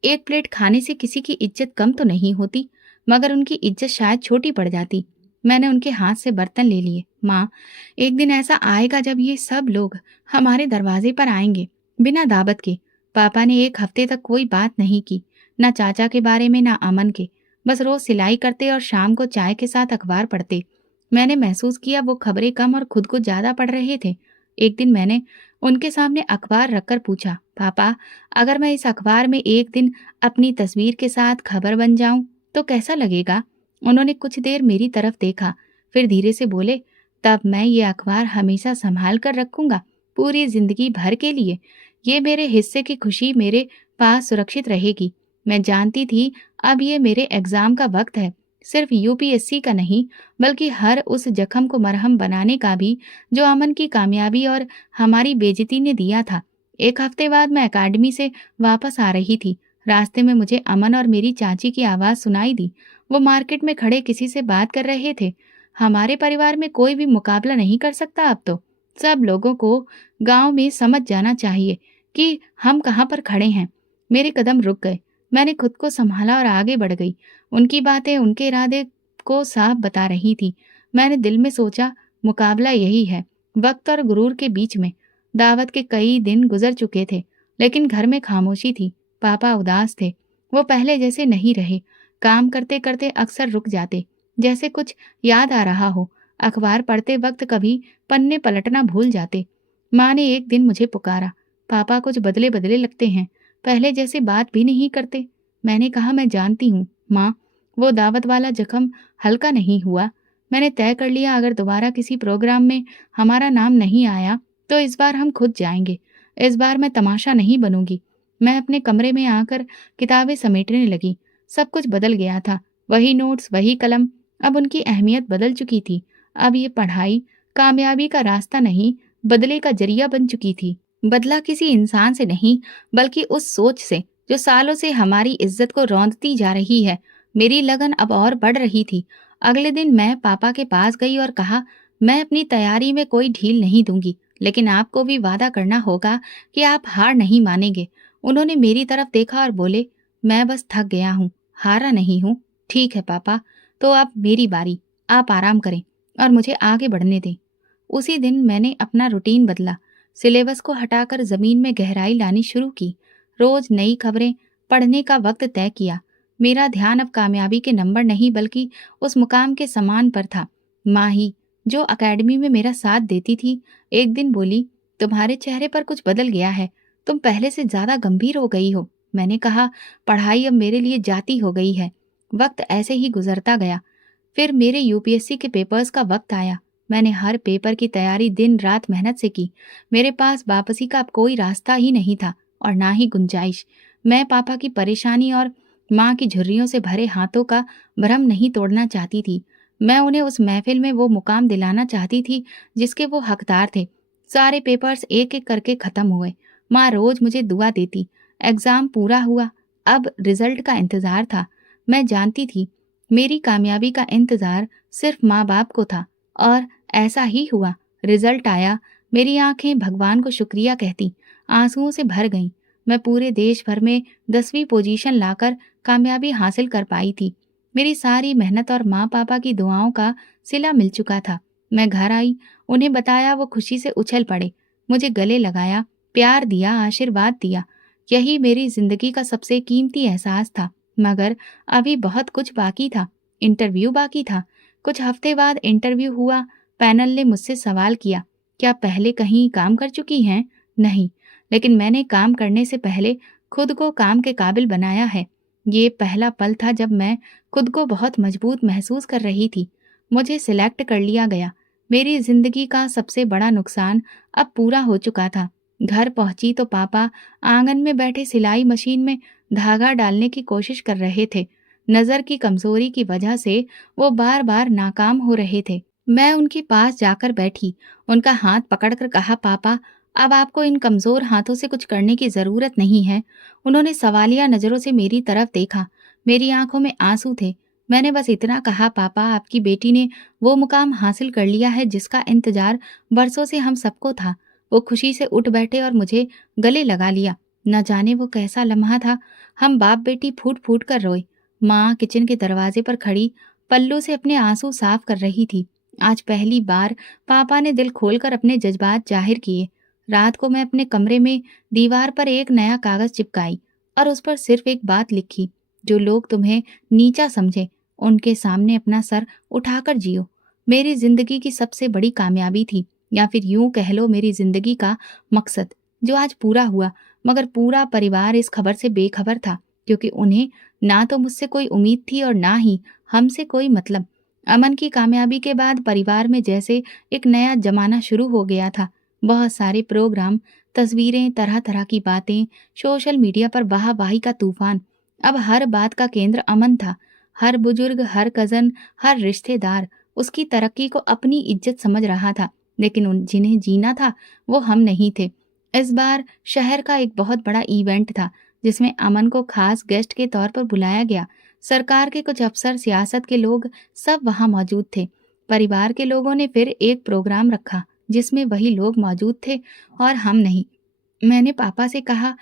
एक प्लेट खाने से किसी की इज्जत कम तो नहीं होती, मगर उनकी इज्जत शायद छोटी पड़ जाती। मैंने उनके हाथ से बर्तन ले लिए। माँ, एक दिन ऐसा आएगा जब ये सब लोग हमारे दरवाजे पर आएंगे, बिना दावत के। पापा ने एक हफ्ते तक कोई बात नहीं की, ना चाचा के बारे में, ना अमन के। बस रोज सिलाई करते और शाम को चाय के साथ अखबार पढ़ते। मैंने महसूस किया वो खबरें कम और खुद को ज्यादा पढ़ रहे थे। एक दिन मैंने उनके सामने अखबार रखकर पूछा, पापा, अगर मैं इस अखबार में एक दिन अपनी तस्वीर के साथ खबर बन जाऊं तो कैसा लगेगा? उन्होंने कुछ देर मेरी तरफ देखा, फिर धीरे से बोले, तब मैं ये अखबार हमेशा संभाल कर रखूंगा, पूरी जिंदगी भर के लिए। ये मेरे हिस्से की खुशी मेरे पास सुरक्षित रहेगी। मैं जानती थी अब ये मेरे एग्जाम का वक्त है, सिर्फ यूपीएससी का नहीं, बल्कि हर उस जख्म को मरहम बनाने का भी जो अमन की कामयाबी और हमारी बेइज्जती ने दिया था। एक हफ्ते बाद मैं अकेडमी से वापस आ रही थी। रास्ते में मुझे अमन और मेरी चाची की आवाज सुनाई दी। वो मार्केट में खड़े किसी से बात कर रहे थे। हमारे परिवार में कोई भी मुकाबला नहीं कर सकता अब तो। सब लोगों को गांव में समझ जाना चाहिए कि हम कहाँ पर खड़े हैं। मेरे कदम रुक गए। मैंने खुद को संभाला और आगे बढ़ गई। उनकी बातें उनके इरादे को साफ बता रही थी। मैंने दिल में सोचा, मुकाबला यही है, वक्त और गुरूर के बीच में। दावत के कई दिन गुजर चुके थे, लेकिन घर में खामोशी थी। पापा उदास थे, वो पहले जैसे नहीं रहे। काम करते करते अक्सर रुक जाते, जैसे कुछ याद आ रहा हो। अखबार पढ़ते वक्त कभी पन्ने पलटना भूल जाते। माँ ने एक दिन मुझे पुकारा, पापा कुछ बदले बदले लगते हैं, पहले जैसे बात भी नहीं करते। मैंने कहा, मैं जानती हूँ माँ, वो दावत वाला जख्म हल्का नहीं हुआ। मैंने तय कर लिया, अगर दोबारा किसी प्रोग्राम में हमारा नाम नहीं आया तो इस बार हम खुद जाएंगे। इस बार मैं तमाशा नहीं बनूंगी। मैं अपने कमरे में आकर किताबें समेटने लगी। सब कुछ बदल गया था। वही नोट्स, वही कलम। अब उनकी अहमियत बदल चुकी थी। अब ये पढ़ाई कामयाबी का रास्ता नहीं, बदले का जरिया बन चुकी थी। बदला किसी इंसान से नहीं, बल्कि उस सोच से जो सालों से हमारी इज्जत को रौंदती जा रही है। मेरी लगन अब और बढ़ रही थी। अगले दिन मैं पापा के पास गई और कहा, मैं अपनी तैयारी में कोई ढील नहीं दूंगी, लेकिन आपको भी वादा करना होगा कि आप हार नहीं मानेंगे। उन्होंने मेरी तरफ देखा और बोले, मैं बस थक गया हूँ, हारा नहीं हूँ। ठीक है पापा, तो अब मेरी बारी, आप आराम करें और मुझे आगे बढ़ने दें। उसी दिन मैंने अपना रूटीन बदला। सिलेबस को हटाकर जमीन में गहराई लानी शुरू की। रोज नई खबरें पढ़ने का वक्त तय किया। मेरा ध्यान अब कामयाबी के नंबर नहीं, बल्कि उस मुकाम के सम्मान पर था। माँ ही, जो अकेडमी में मेरा साथ देती थी, एक दिन बोली, तुम्हारे चेहरे पर कुछ बदल गया है, तुम पहले से ज्यादा गंभीर हो गई हो। मैंने कहा, पढ़ाई अब मेरे लिए जाती हो गई है। वक्त ऐसे ही गुजरता गया। फिर मेरे यूपीएससी के पेपर्स का वक्त आया। मैंने हर पेपर की तैयारी दिन रात मेहनत से की। मेरे पास वापसी का अब कोई रास्ता ही नहीं था और ना ही गुंजाइश। मैं पापा की परेशानी और माँ की झुर्रियों से भरे हाथों का भ्रम नहीं तोड़ना चाहती थी। मैं उन्हें उस महफिल में वो मुकाम दिलाना चाहती थी जिसके वो हकदार थे। सारे पेपर्स एक-एक करके खत्म हुए। माँ रोज मुझे दुआ देती। एग्जाम पूरा हुआ। अब रिजल्ट का इंतजार था। मैं जानती थी मेरी कामयाबी का इंतजार सिर्फ माँ-बाप को था और ऐसा ही हुआ। रिजल्ट आया। मेरी आंखें भगवान को शुक्रिया कहती आंसुओं से भर गईं। मैं पूरे देश भर में 10वीं पोजीशन लाकर कामयाबी हासिल कर पाई थी। मेरी सारी मेहनत और माँ पापा की दुआओं का सिला मिल चुका था। मैं घर आई, उन्हें बताया, वो खुशी से उछल पड़े, मुझे गले लगाया, प्यार दिया, आशीर्वाद दिया। यही मेरी जिंदगी का सबसे कीमती एहसास था। मगर अभी बहुत कुछ बाकी था। इंटरव्यू बाकी था। कुछ हफ्ते बाद इंटरव्यू हुआ। पैनल ने मुझसे सवाल किया, क्या पहले कहीं काम कर चुकी हैं? नहीं, लेकिन मैंने काम करने से पहले खुद को काम के काबिल बनाया है। ये पहला पल था जब मैं खुद को बहुत मजबूत महसूस कर रही थी। मुझे सिलेक्ट कर लिया गया। मेरी जिंदगी का सबसे बड़ा नुकसान अब पूरा हो चुका था। घर पहुंची तो पापा आंगन में बैठे सिलाई मशीन में धागा डालने की कोशिश कर रहे थे। नजर की कमजोरी की वजह से वो बार बार नाकाम हो रहे थे। मैं उनके पास जाकर बैठी, उनका हाथ पकड़कर कहा, पापा अब आपको इन कमजोर हाथों से कुछ करने की जरूरत नहीं है। उन्होंने सवालिया नजरों से मेरी तरफ देखा। मेरी आंखों में आंसू थे। मैंने बस इतना कहा, पापा आपकी बेटी ने वो मुकाम हासिल कर लिया है जिसका इंतजार बरसों से हम सबको था। वो खुशी से उठ बैठे और मुझे गले लगा लिया। न जाने वो कैसा लम्हा था। हम बाप बेटी फूट फूट कर रोए। माँ किचन के दरवाजे पर खड़ी पल्लू से अपने आंसू साफ कर रही थी। आज पहली बार पापा ने दिल खोलकर अपने जज्बात जाहिर किए। रात को मैं अपने कमरे में दीवार पर एक नया कागज चिपकाई और उस पर सिर्फ एक बात लिखी, जो लोग तुम्हें नीचा समझे उनके सामने अपना सर उठाकर जियो। मेरी जिंदगी की सबसे बड़ी कामयाबी थी, या फिर यूं कह लो मेरी जिंदगी का मकसद, जो आज पूरा हुआ। मगर पूरा परिवार इस खबर से बेखबर था, क्योंकि उन्हें ना तो मुझसे कोई उम्मीद थी और ना ही हमसे कोई मतलब। अमन की कामयाबी के बाद परिवार में जैसे एक नया जमाना शुरू हो गया था। बहुत सारे प्रोग्राम, तस्वीरें, तरह तरह की बातें, सोशल मीडिया पर वाहवाही का तूफान। अब हर बात का केंद्र अमन था। हर बुजुर्ग, हर कजन, हर रिश्तेदार उसकी तरक्की को अपनी इज्जत समझ रहा था। लेकिन जिन्हें जीना था वो हम नहीं थे। इस बार शहर का एक बहुत बड़ा इवेंट था, जिसमें अमन को खास गेस्ट के तौर पर बुलाया गया। सरकार के कुछ अफसर, सियासत के लोग सब वहां मौजूद थे। परिवार के लोगों ने फिर एक प्रोग्राम रखा जिसमें वही लोग मौजूद थे और हम नहीं। मैंने पापा से कहा,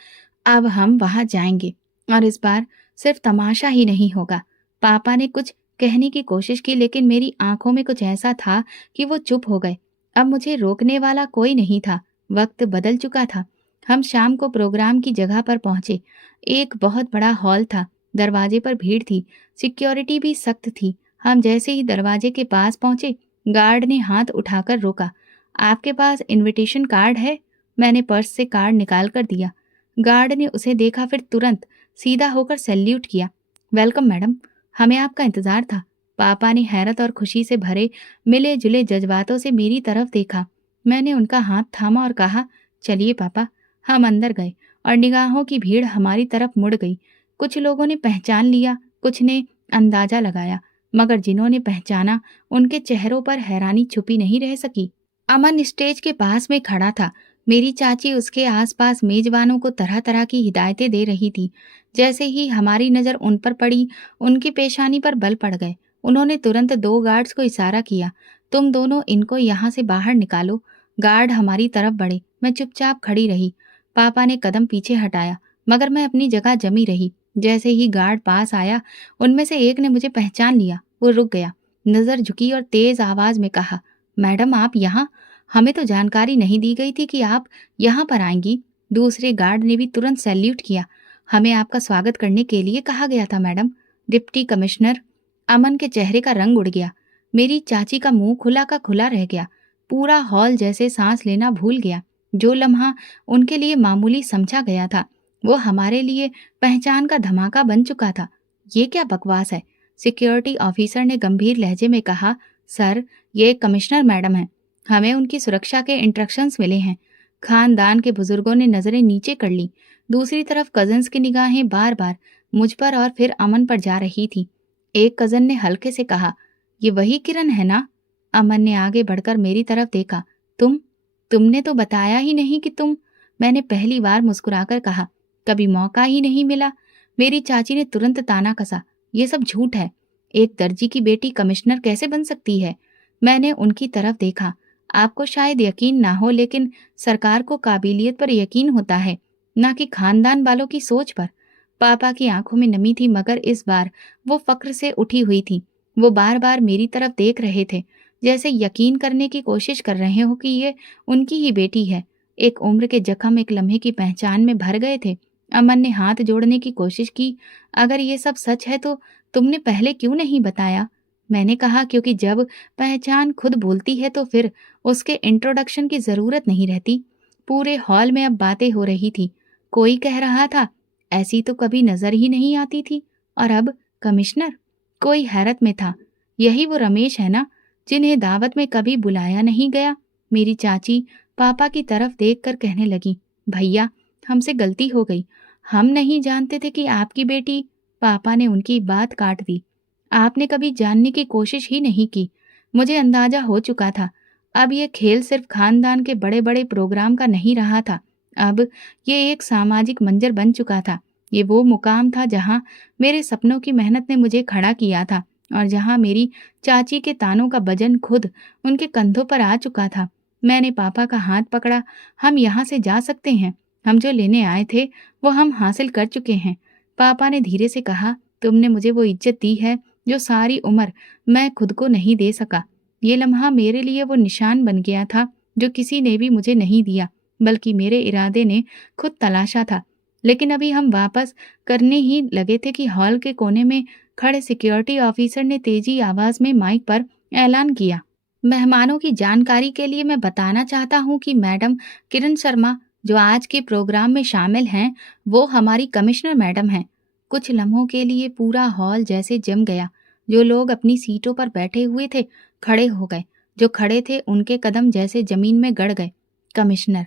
अब हम वहां जाएंगे और इस बार सिर्फ तमाशा ही नहीं होगा। पापा ने कुछ कहने की कोशिश की, लेकिन मेरी आंखों में कुछ ऐसा था कि वो चुप हो गए। अब मुझे रोकने वाला कोई नहीं था। वक्त बदल चुका था। हम शाम को प्रोग्राम की जगह पर पहुंचे। एक बहुत बड़ा हॉल था। दरवाजे पर भीड़ थी। सिक्योरिटी भी सख्त थी। हम जैसे ही दरवाजे के पास पहुंचे, गार्ड ने हाथ उठाकर रोका। आपके पास इनविटेशन कार्ड है? मैंने पर्स से कार्ड निकाल कर दिया। गार्ड ने उसे देखा, फिर तुरंत सीधा होकर सैल्यूट किया। वेलकम मैडम, हमें आपका इंतजार था। पापा ने हैरत और खुशी से भरे मिले जुले जज्बातों से मेरी तरफ देखा। मैंने उनका हाथ थामा और कहा, चलिए पापा। हम अंदर गए और निगाहों की भीड़ हमारी तरफ मुड़ गई। कुछ लोगों ने पहचान लिया, कुछ ने अंदाजा लगाया, मगर जिन्होंने पहचाना उनके चेहरों पर हैरानी छुपी नहीं रह सकी। अमन स्टेज के पास में खड़ा था। मेरी चाची उसके आसपास मेजबानों को तरह तरह की हिदायतें दे रही थी। जैसे ही हमारी नजर उन पर पड़ी, उनकी पेशानी पर बल पड़ गए। उन्होंने तुरंत 2 गार्ड्स को इशारा किया, तुम दोनों इनको यहाँ से बाहर निकालो। गार्ड हमारी तरफ बढ़े। मैं चुपचाप खड़ी रही। पापा ने कदम पीछे हटाया, मगर मैं अपनी जगह जमी रही। जैसे ही गार्ड पास आया, उनमें से एक ने मुझे पहचान लिया। वो रुक गया, नजर झुकी और तेज आवाज में कहा, मैडम आप यहाँ? हमें तो जानकारी नहीं दी गई थी कि आप यहाँ पर आएंगी। दूसरे गार्ड ने भी तुरंत सैल्यूट किया। हमें आपका स्वागत करने के लिए कहा गया था मैडम। Deputy commissioner. अमन के चेहरे का रंग उड़ गया। मेरी चाची का मुंह खुला का खुला रह गया। पूरा हॉल जैसे सांस लेना भूल गया। जो लम्हा उनके लिए मामूली समझा गया था, वो हमारे लिए पहचान का धमाका बन चुका था। ये क्या बकवास है? सिक्योरिटी ऑफिसर ने गंभीर लहजे में कहा, सर ये कमिश्नर मैडम है। हमें उनकी सुरक्षा के इंस्ट्रक्शंस मिले हैं। खानदान के बुजुर्गों ने नजरें नीचे कर ली। दूसरी तरफ कजन्स की निगाहें बार बार मुझ पर और फिर अमन पर जा रही थी। एक कजन ने हल्के से कहा, ये वही किरण है ना? अमन ने आगे बढ़कर मेरी तरफ देखा। तुमने तो बताया ही नहीं कि तुम। मैंने पहली बार मुस्कुराकर कहा। कभी मौका ही नहीं मिला। मेरी चाची ने तुरंत ताना कसा। ये सब झूठ है। एक दर्जी की बेटी कमिश्नर कैसे बन सकती है? मैंने उनकी तरफ देखा। आपको शायद यकीन ना हो, लेकिन सरकार को काबिलियत पर यकीन होता है, ना कि खानदान वालों की सोच पर। पापा की आंखों में नमी थी, मगर इस बार वो फक्र से उठी हुई थी। वो बार बार मेरी तरफ देख रहे थे, जैसे यकीन करने की कोशिश कर रहे हो कि ये उनकी ही बेटी है। एक उम्र के जख्म एक लम्हे की पहचान में भर गए थे। अमन ने हाथ जोड़ने की कोशिश की। अगर ये सब सच है तो तुमने पहले क्यों नहीं बताया? मैंने कहा, क्योंकि जब पहचान खुद बोलती है तो फिर उसके इंट्रोडक्शन की जरूरत नहीं रहती। पूरे हॉल में अब बातें हो रही थी। कोई कह रहा था, ऐसी तो कभी नजर ही नहीं आती थी, और अब कमिश्नर। कोई हैरत में था। यही वो रमेश है ना, जिन्हें दावत में कभी बुलाया नहीं गया? मेरी चाची पापा की तरफ देखकर कहने लगी, भैया, हमसे गलती हो गई। हम नहीं जानते थे कि आपकी बेटी। पापा ने उनकी बात काट दी। आपने कभी जानने की कोशिश ही नहीं की। मुझे अंदाजा हो चुका था। अब ये खेल सिर्फ खानदान के बड़े बड़े प्रोग्राम का नहीं रहा था। अब ये एक सामाजिक मंजर बन चुका था। ये वो मुकाम था जहां मेरे सपनों की मेहनत ने मुझे खड़ा किया था, और जहां मेरी चाची के तानों का वजन खुद उनके कंधों पर आ चुका था। मैंने पापा का हाथ पकड़ा। हम यहाँ से जा सकते हैं। हम जो लेने आए थे वो हम हासिल कर चुके हैं। पापा ने धीरे से कहा, तुमने मुझे वो इज्जत दी है जो सारी उम्र मैं खुद को नहीं दे सका। ये लम्हा मेरे लिए वो निशान बन गया था जो किसी ने भी मुझे नहीं दिया, बल्कि मेरे इरादे ने खुद तलाशा था। लेकिन अभी हम वापस करने ही लगे थे कि हॉल के कोने में खड़े सिक्योरिटी ऑफिसर ने तेजी आवाज में माइक पर ऐलान किया, मेहमानों की जानकारी के लिए मैं बताना चाहता हूँ कि मैडम किरण शर्मा, जो आज के प्रोग्राम में शामिल हैं, वो हमारी कमिश्नर मैडम हैं। कुछ लम्हों के लिए पूरा हॉल जैसे जम गया। जो लोग अपनी सीटों पर बैठे हुए थे खड़े हो गए। जो खड़े थे उनके कदम जैसे जमीन में गड़ गए। कमिश्नर।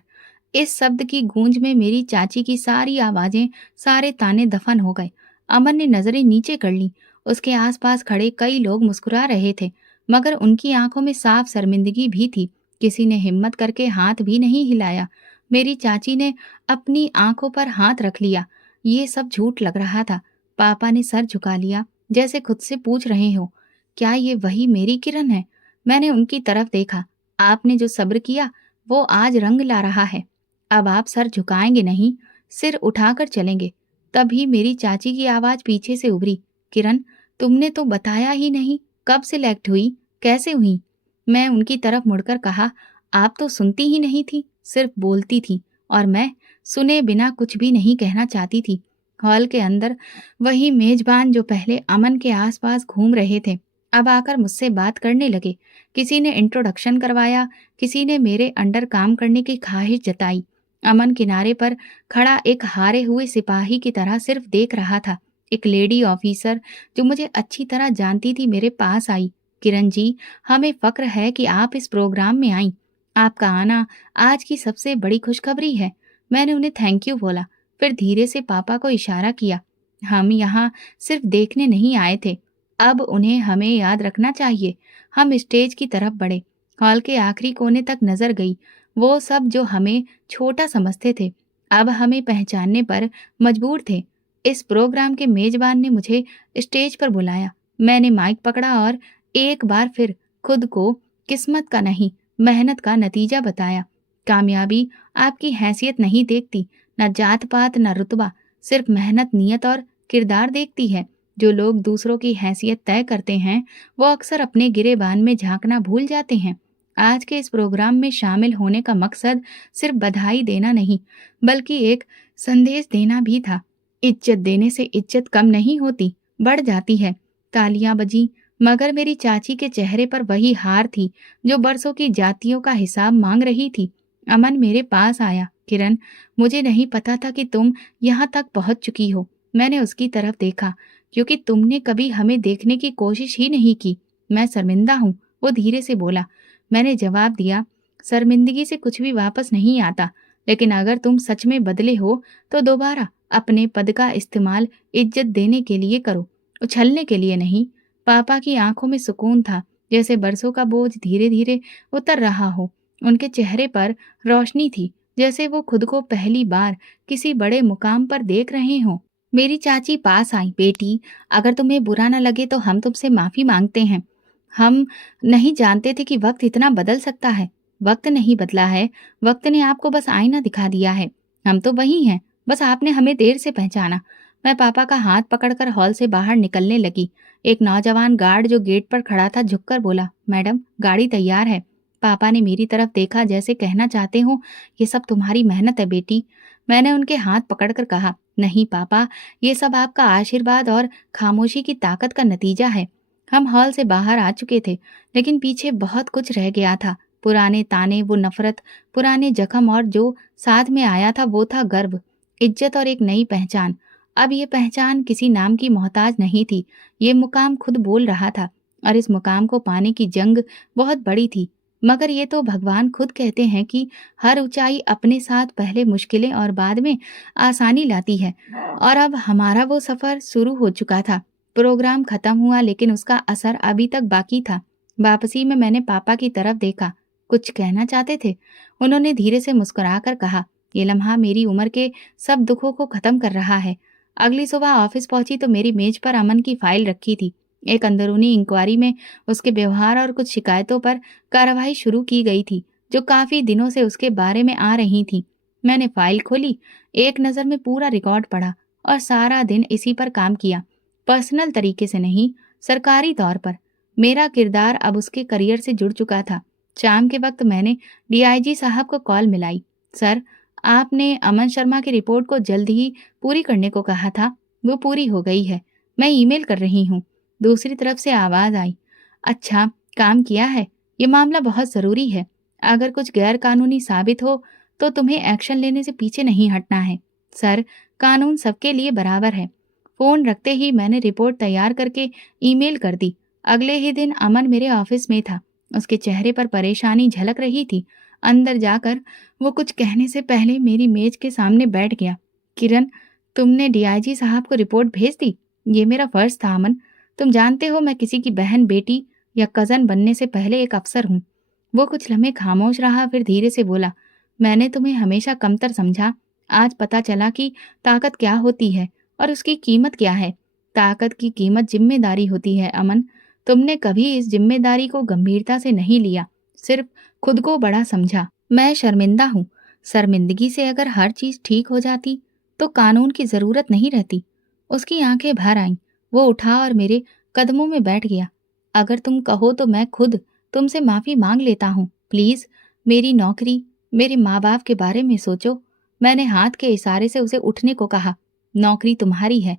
इस शब्द की गूंज में मेरी चाची की सारी आवाजें, सारे ताने दफन हो गए। अमन ने नजरें नीचे कर ली। उसके आसपास खड़े कई लोग मुस्कुरा रहे थे, मगर उनकी आंखों में साफ शर्मिंदगी भी थी। किसी ने हिम्मत करके हाथ भी नहीं हिलाया। मेरी चाची ने अपनी आंखों पर हाथ रख लिया। ये सब झूठ लग रहा था। पापा ने सर झुका लिया, जैसे खुद से पूछ रहे हो, क्या ये वही मेरी किरण है? मैंने उनकी तरफ देखा। आपने जो सब्र किया वो आज रंग ला रहा है। अब आप सर झुकाएंगे नहीं, सिर उठाकर चलेंगे। तभी मेरी चाची की आवाज पीछे से उभरी, किरण, तुमने तो बताया ही नहीं, कब सिलेक्ट हुई, कैसे हुई? मैं उनकी तरफ मुड़कर कहा, आप तो सुनती ही नहीं थी, सिर्फ बोलती थी, और मैं सुने बिना कुछ भी नहीं कहना चाहती थी। हॉल के अंदर वही मेजबान जो पहले अमन के आसपास घूम रहे थे, अब आकर मुझसे बात करने लगे। किसी ने इंट्रोडक्शन करवाया, किसी ने मेरे अंडर काम करने की ख्वाहिश जताई। अमन किनारे पर खड़ा एक हारे हुए सिपाही की तरह सिर्फ देख रहा था। एक लेडी ऑफिसर जो मुझे अच्छी तरह जानती थी मेरे पास आई। किरण जी, हमें फक्र है कि आप इस प्रोग्राम में आई। आपका आना आज की सबसे बड़ी खुशखबरी है। मैंने उन्हें थैंक यू बोला, फिर धीरे से पापा को इशारा किया। हम यहाँ सिर्फ देखने नहीं आए थे, अब उन्हें हमें याद रखना चाहिए। हम स्टेज की तरफ बढ़े। हॉल के आखिरी कोने तक नजर गई। वो सब जो हमें छोटा समझते थे, अब हमें पहचानने पर मजबूर थे। इस प्रोग्राम के मेजबान ने मुझे स्टेज पर बुलाया। मैंने माइक पकड़ा और एक बार फिर खुद को किस्मत का नहीं, मेहनत का नतीजा बताया। कामयाबी आपकी हैसियत नहीं देखती, न जात पात न रुतबा, सिर्फ मेहनत, नियत और किरदार देखती है। जो लोग दूसरों की हैसियत तय करते हैं वो अक्सर अपने गिरेबान में झांकना भूल जाते हैं। आज के इस प्रोग्राम में शामिल होने का मकसद सिर्फ बधाई देना नहीं, बल्कि एक संदेश देना भी था। इज्जत देने से इज्जत कम नहीं होती, बढ़ जाती है। तालियां बजी, मगर मेरी चाची के चेहरे पर वही हार थी जो बरसों की जातियों का हिसाब मांग रही थी। अमन मेरे पास आया। किरण, मुझे नहीं पता था कि तुम यहाँ तक पहुँच चुकी हो। मैंने उसकी तरफ देखा, क्योंकि तुमने कभी हमें देखने की कोशिश ही नहीं की। मैं शर्मिंदा हूँ, वो धीरे से बोला। मैंने जवाब दिया, शर्मिंदगी से कुछ भी वापस नहीं आता, लेकिन अगर तुम सच में बदले हो तो दोबारा अपने पद का इस्तेमाल इज्जत देने के लिए करो, उछलने के लिए नहीं। पापा की आंखों में सुकून था, जैसे बरसों का बोझ धीरे धीरे उतर रहा हो। उनके चेहरे पर रोशनी थी, जैसे वो खुद को पहली बार किसी बड़े मुकाम पर देख रहे हों। मेरी चाची पास आई, बेटी, अगर तुम्हें बुरा न लगे तो हम तुमसे माफी मांगते हैं। हम नहीं जानते थे कि वक्त इतना बदल सकता है। वक्त नहीं बदला है, वक्त ने आपको बस आईना दिखा दिया है। हम तो वही हैं, बस आपने हमें देर से पहचाना। मैं पापा का हाथ पकड़कर हॉल से बाहर निकलने लगी। एक नौजवान गार्ड जो गेट पर खड़ा था झुककर बोला, मैडम, गाड़ी तैयार है। पापा ने मेरी तरफ देखा, जैसे कहना चाहते हो, ये सब तुम्हारी मेहनत है बेटी। मैंने उनके हाथ पकड़कर कहा, नहीं पापा, ये सब आपका आशीर्वाद और खामोशी की ताकत का नतीजा है। हम हॉल से बाहर आ चुके थे, लेकिन पीछे बहुत कुछ रह गया था। पुराने ताने, वो नफरत, पुराने जख्म, और जो साथ में आया था वो था गर्व, इज्जत और एक नई पहचान। अब ये पहचान किसी नाम की मोहताज नहीं थी। ये मुकाम खुद बोल रहा था, और इस मुकाम को पाने की जंग बहुत बड़ी थी। मगर ये तो भगवान खुद कहते हैं कि हर ऊंचाई अपने साथ पहले मुश्किलें और बाद में आसानी लाती है। और अब हमारा वो सफर शुरू हो चुका था। प्रोग्राम खत्म हुआ, लेकिन उसका असर अभी तक बाकी था। वापसी में मैंने पापा की तरफ देखा। कुछ कहना चाहते थे। उन्होंने धीरे से मुस्कुराकर कहा, ये लम्हा मेरी उम्र के सब दुखों को खत्म कर रहा है। अगली सुबह ऑफिस पहुंची तो मेरी मेज पर अमन की फाइल रखी थी। एक अंदरूनी इंक्वायरी में उसके व्यवहार और कुछ शिकायतों पर कार्रवाई शुरू की गई थी, जो काफी दिनों से उसके बारे में आ रही थी। मैंने फाइल खोली, एक नज़र में पूरा रिकॉर्ड पढ़ा और सारा दिन इसी पर काम किया। पर्सनल तरीके से नहीं, सरकारी तौर पर। मेरा किरदार अब उसके करियर से जुड़ चुका था। शाम के वक्त मैंने डीआईजी साहब को कॉल मिलाई। सर, आपने अमन शर्मा की रिपोर्ट को जल्द ही पूरी करने को कहा था। वो पूरी हो गई है, मैं ईमेल कर रही हूँ। दूसरी तरफ से आवाज आई, अच्छा काम किया है। ये मामला बहुत जरूरी है। अगर कुछ गैर कानूनी साबित हो तो तुम्हें एक्शन लेने से पीछे नहीं हटना है। सर, कानून सबके लिए बराबर है। फोन रखते ही मैंने रिपोर्ट तैयार करके ईमेल कर दी। अगले ही दिन अमन मेरे ऑफिस में था। उसके चेहरे पर परेशानी झलक रही थी। अंदर जाकर वो कुछ कहने से पहले मेरी मेज के सामने बैठ गया। किरण, तुमने डीआईजी साहब को रिपोर्ट भेज दी? ये मेरा फर्ज था अमन। तुम जानते हो मैं किसी की बहन, बेटी या कजन बनने से पहले एक अफसर हूँ। वो कुछ लम्हे खामोश रहा, फिर धीरे से बोला, मैंने तुम्हें हमेशा कमतर समझा। आज पता चला कि ताकत क्या होती है और उसकी कीमत क्या है। ताकत की कीमत जिम्मेदारी होती है अमन। तुमने कभी इस जिम्मेदारी को गंभीरता से नहीं लिया, सिर्फ खुद को बड़ा समझा। मैं शर्मिंदा हूँ। शर्मिंदगी से अगर हर चीज ठीक हो जाती तो कानून की जरूरत नहीं रहती। उसकी आंखें भर आईं। वो उठा और मेरे कदमों में बैठ गया। अगर तुम कहो तो मैं खुद तुमसे माफी मांग लेता हूँ। प्लीज, मेरी नौकरी, मेरे माँ बाप के बारे में सोचो। मैंने हाथ के इशारे से उसे उठने को कहा। नौकरी तुम्हारी है,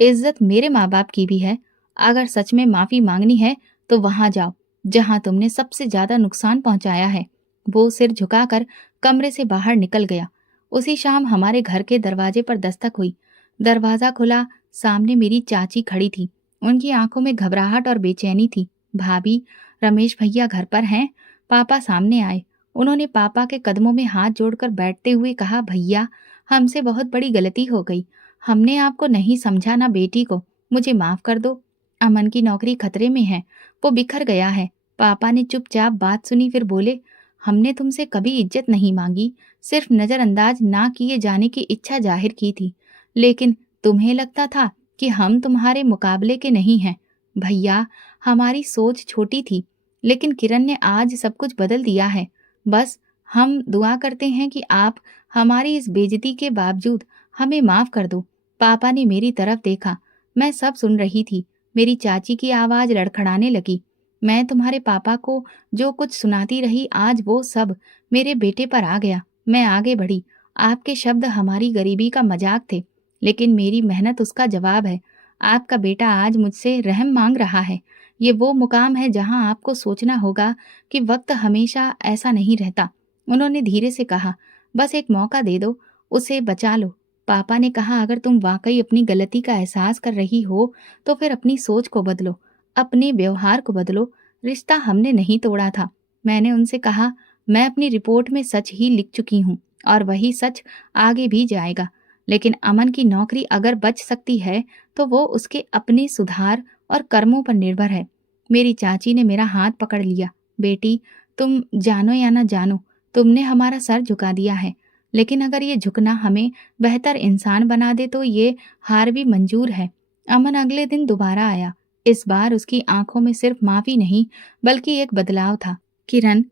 इज्जत मेरे माँ बाप की भी है। अगर सच में माफी मांगनी है तो वहां जाओ जहां तुमने सबसे ज्यादा नुकसान पहुंचाया है। वो सिर झुकाकर कमरे से बाहर निकल गया। उसी शाम हमारे घर के दरवाजे पर दस्तक हुई। दरवाजा खुला, सामने मेरी चाची खड़ी थी। उनकी आंखों में घबराहट और बेचैनी थी। भाभी, रमेश भैया घर पर हैं? पापा सामने आए। उन्होंने पापा के कदमों में हाथ जोड़कर बैठते हुए कहा, भैया, हमसे बहुत बड़ी गलती हो गई। हमने आपको नहीं समझा ना बेटी को। मुझे माफ कर दो। अमन की नौकरी खतरे में है, वो बिखर गया है। पापा ने चुपचाप बात सुनी, फिर बोले, हमने तुमसे कभी इज्जत नहीं मांगी, सिर्फ नजरअंदाज ना किए जाने की इच्छा जाहिर की थी। लेकिन तुम्हें लगता था कि हम तुम्हारे मुकाबले के नहीं हैं। भैया, हमारी सोच छोटी थी, लेकिन किरण ने आज सब कुछ बदल दिया है। बस हम दुआ करते हैं कि आप हमारी इस बेइज्जती के बावजूद हमें माफ कर दो। पापा ने मेरी तरफ देखा। मैं सब सुन रही थी। मेरी चाची की आवाज लड़खड़ाने लगी। मैं तुम्हारे पापा को जो कुछ सुनाती रही, आज वो सब मेरे बेटे पर आ गया। मैं आगे बढ़ी। आपके शब्द हमारी गरीबी का मजाक थे, लेकिन मेरी मेहनत उसका जवाब है। आपका बेटा आज मुझसे रहम मांग रहा है। ये वो मुकाम है जहां आपको सोचना होगा कि वक्त हमेशा ऐसा नहीं रहता। उन्होंने धीरे से कहा, बस एक मौका दे दो, उसे बचा लो। पापा ने कहा, अगर तुम वाकई अपनी गलती का एहसास कर रही हो तो फिर अपनी सोच को बदलो, अपने व्यवहार को बदलो। रिश्ता हमने नहीं तोड़ा था। मैंने उनसे कहा, मैं अपनी रिपोर्ट में सच ही लिख चुकी हूँ और वही सच आगे भी जाएगा। लेकिन अमन की नौकरी अगर बच सकती है तो वो उसके अपने सुधार और कर्मों पर निर्भर है। मेरी चाची ने मेरा हाथ पकड़ लिया। बेटी, तुम जानो या ना जानो, तुमने हमारा सर झुका दिया है, लेकिन अगर ये झुकना हमें बेहतर इंसान बना दे तो ये हार भी मंजूर है। अमन अगले दिन दोबारा आया। इस बार उसकी आंखों में सिर्फ माफी नहीं, बल्कि एक बदलाव था। किरण,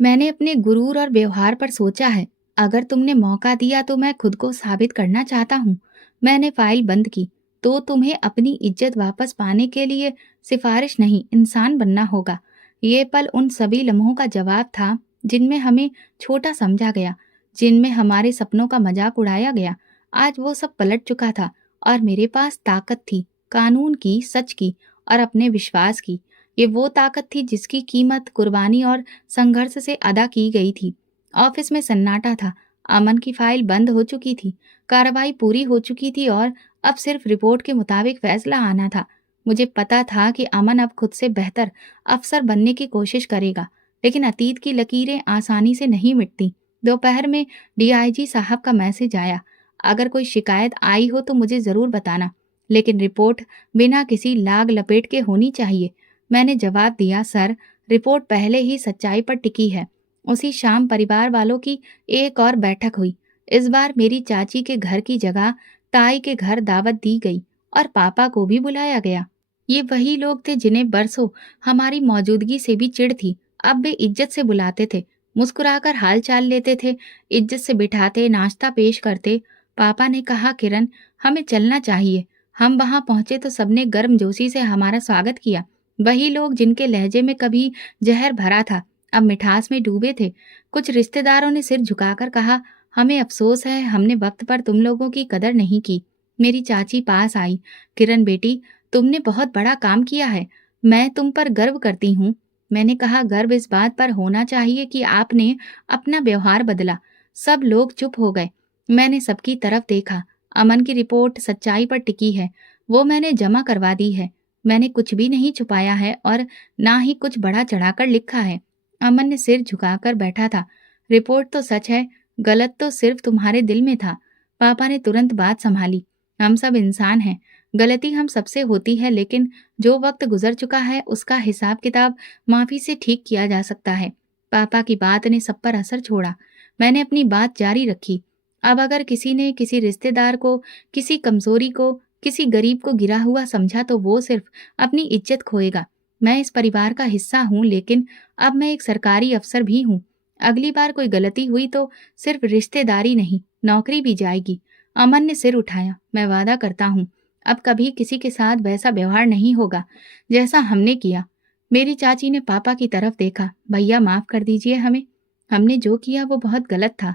मैंने अपने गुरूर और व्यवहार पर सोचा है। अगर तुमने मौका दिया तो मैं खुद को साबित करना चाहता हूँ। मैंने फाइल बंद की। तो तुम्हें अपनी इज्जत वापस पाने के लिए सिफारिश नहीं, इंसान बनना होगा। ये पल उन सभी लम्हों का जवाब था जिनमें हमें छोटा समझा गया, जिनमें हमारे सपनों का मजाक उड़ाया गया। आज वो सब पलट चुका था और मेरे पास ताकत थी, कानून की, सच की और अपने विश्वास की। ये वो ताकत थी जिसकी कीमत कुर्बानी और संघर्ष से अदा की गई थी। ऑफिस में सन्नाटा था। अमन की फाइल बंद हो चुकी थी, कार्रवाई पूरी हो चुकी थी और अब सिर्फ रिपोर्ट के मुताबिक फैसला आना था। मुझे पता था कि अमन अब खुद से बेहतर अफसर बनने की कोशिश करेगा, लेकिन अतीत की लकीरें आसानी से नहीं मिटती। दोपहर में डीआईजी साहब का मैसेज आया। अगर कोई शिकायत आई हो तो मुझे जरूर बताना, लेकिन रिपोर्ट बिना किसी लाग लपेट के होनी चाहिए। मैंने जवाब दिया, सर, रिपोर्ट पहले ही सच्चाई पर टिकी है। उसी शाम परिवार वालों की एक और बैठक हुई। इस बार मेरी चाची के घर की जगह ताई के घर दावत दी गई और पापा को भी बुलाया गया। ये वही लोग थे जिन्हें बरसों हमारी मौजूदगी से भी चिढ़ थी। अब वे इज्जत से बुलाते थे, मुस्कुराकर हाल चाल लेते थे, इज्जत से बिठाते, नाश्ता पेश करते। पापा ने कहा, किरण, हमें चलना चाहिए। हम वहां पहुंचे तो सबने गर्मजोशी से हमारा स्वागत किया। वही लोग जिनके लहजे में कभी जहर भरा था, अब मिठास में डूबे थे। कुछ रिश्तेदारों ने सिर झुकाकर कहा, हमें अफसोस है, हमने वक्त पर तुम लोगों की कदर नहीं की। मेरी चाची पास आई। किरण बेटी, तुमने बहुत बड़ा काम किया है। मैं तुम पर गर्व करती हूँ। मैंने कहा, गर्व इस बात पर होना चाहिए कि आपने अपना व्यवहार बदला। सब लोग चुप हो गए। मैंने सबकी तरफ देखा। अमन की रिपोर्ट सच्चाई पर टिकी है। वो मैंने जमा करवा दी है। मैंने कुछ भी नहीं छुपाया है और ना ही कुछ बड़ा चढ़ाकर लिखा है। अमन ने सिर झुकाकर बैठा था। रिपोर्ट तो सच है, गलत तो सिर्फ तुम्हारे दिल में था। पापा ने तुरंत बात संभाली। हम सब इंसान हैं, गलती हम सबसे होती है, लेकिन जो वक्त गुजर चुका है उसका हिसाब किताब माफी से ठीक किया जा सकता है। पापा की बात ने सब पर असर छोड़ा। मैंने अपनी बात जारी रखी। अब अगर किसी ने किसी रिश्तेदार को, किसी कमजोरी को, किसी गरीब को गिरा हुआ समझा तो वो सिर्फ अपनी इज्जत खोएगा। मैं इस परिवार का हिस्सा हूँ, लेकिन अब मैं एक सरकारी अफसर भी हूँ। अगली बार कोई गलती हुई तो सिर्फ रिश्तेदारी नहीं, नौकरी भी जाएगी। अमन ने सिर उठाया। मैं वादा करता हूँ, अब कभी किसी के साथ वैसा व्यवहार नहीं होगा जैसा हमने किया। मेरी चाची ने पापा की तरफ देखा। भैया, माफ कर दीजिए हमें। हमने जो किया वो बहुत गलत था।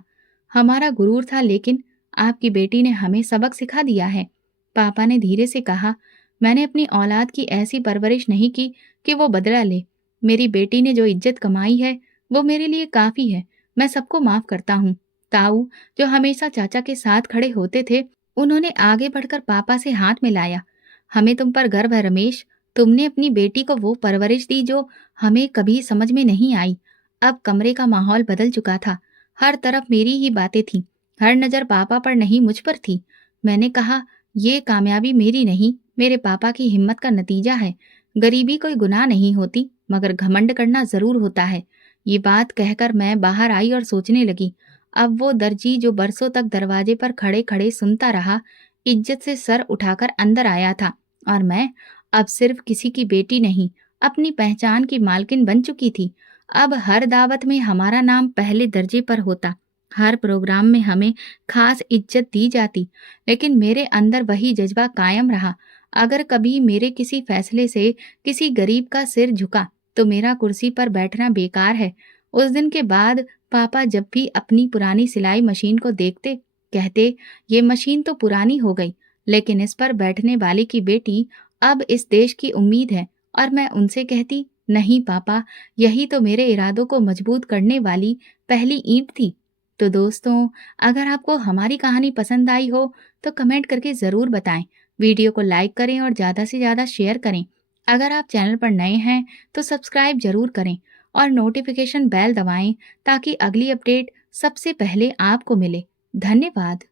हमारा गुरूर था, लेकिन आपकी बेटी ने हमें सबक सिखा दिया है। पापा ने धीरे से कहा, मैंने अपनी औलाद की ऐसी परवरिश नहीं की कि वो बदला ले। मेरी बेटी ने जो इज्जत कमाई है वो मेरे लिए काफी है। मैं सबको माफ करता हूँ। ताऊ, जो हमेशा चाचा के साथ खड़े होते थे, उन्होंने आगे बढ़कर पापा से हाथ मिलाया। हमें तुम पर गर्व है रमेश। तुमने अपनी बेटी को वो परवरिश दी जो हमें कभी समझ में नहीं आई। अब कमरे का माहौल बदल चुका था। हर तरफ मेरी ही बातें थी। हर नजर पापा पर नहीं, मुझ पर थी। मैंने कहा, ये कामयाबी मेरी नहीं, मेरे पापा की हिम्मत का नतीजा है। गरीबी कोई गुनाह नहीं होती, मगर घमंड करना जरूर होता है। ये बात कहकर मैं बाहर आई और सोचने लगी। अब वो दर्जी जो बरसों तक दरवाजे पर खड़े खड़े सुनता रहा, इज्जत से सर उठाकर अंदर आया था, और मैं अब सिर्फ किसी की बेटी नहीं, अपनी पहचान की मालकिन बन चुकी थी। अब हर दावत में हमारा नाम पहले दर्जे पर होता, हर प्रोग्राम में हमें खास इज्जत दी जाती। लेकिन मेरे अंदर वही जज्बा कायम रहा। अगर कभी मेरे किसी फैसले से किसी गरीब का सिर झुका तो मेरा कुर्सी पर बैठना बेकार है। उस दिन के बाद पापा जब भी अपनी पुरानी सिलाई मशीन को देखते, कहते, ये मशीन तो पुरानी हो गई, लेकिन इस पर बैठने वाले की बेटी अब इस देश की उम्मीद है। और मैं उनसे कहती, नहीं पापा, यही तो मेरे इरादों को मजबूत करने वाली पहली ईंट थी। तो दोस्तों, अगर आपको हमारी कहानी पसंद आई हो तो कमेंट करके ज़रूर बताएं। वीडियो को लाइक करें और ज़्यादा से ज़्यादा शेयर करें। अगर आप चैनल पर नए हैं तो सब्सक्राइब जरूर करें और नोटिफिकेशन बेल दबाएं ताकि अगली अपडेट सबसे पहले आपको मिले। धन्यवाद।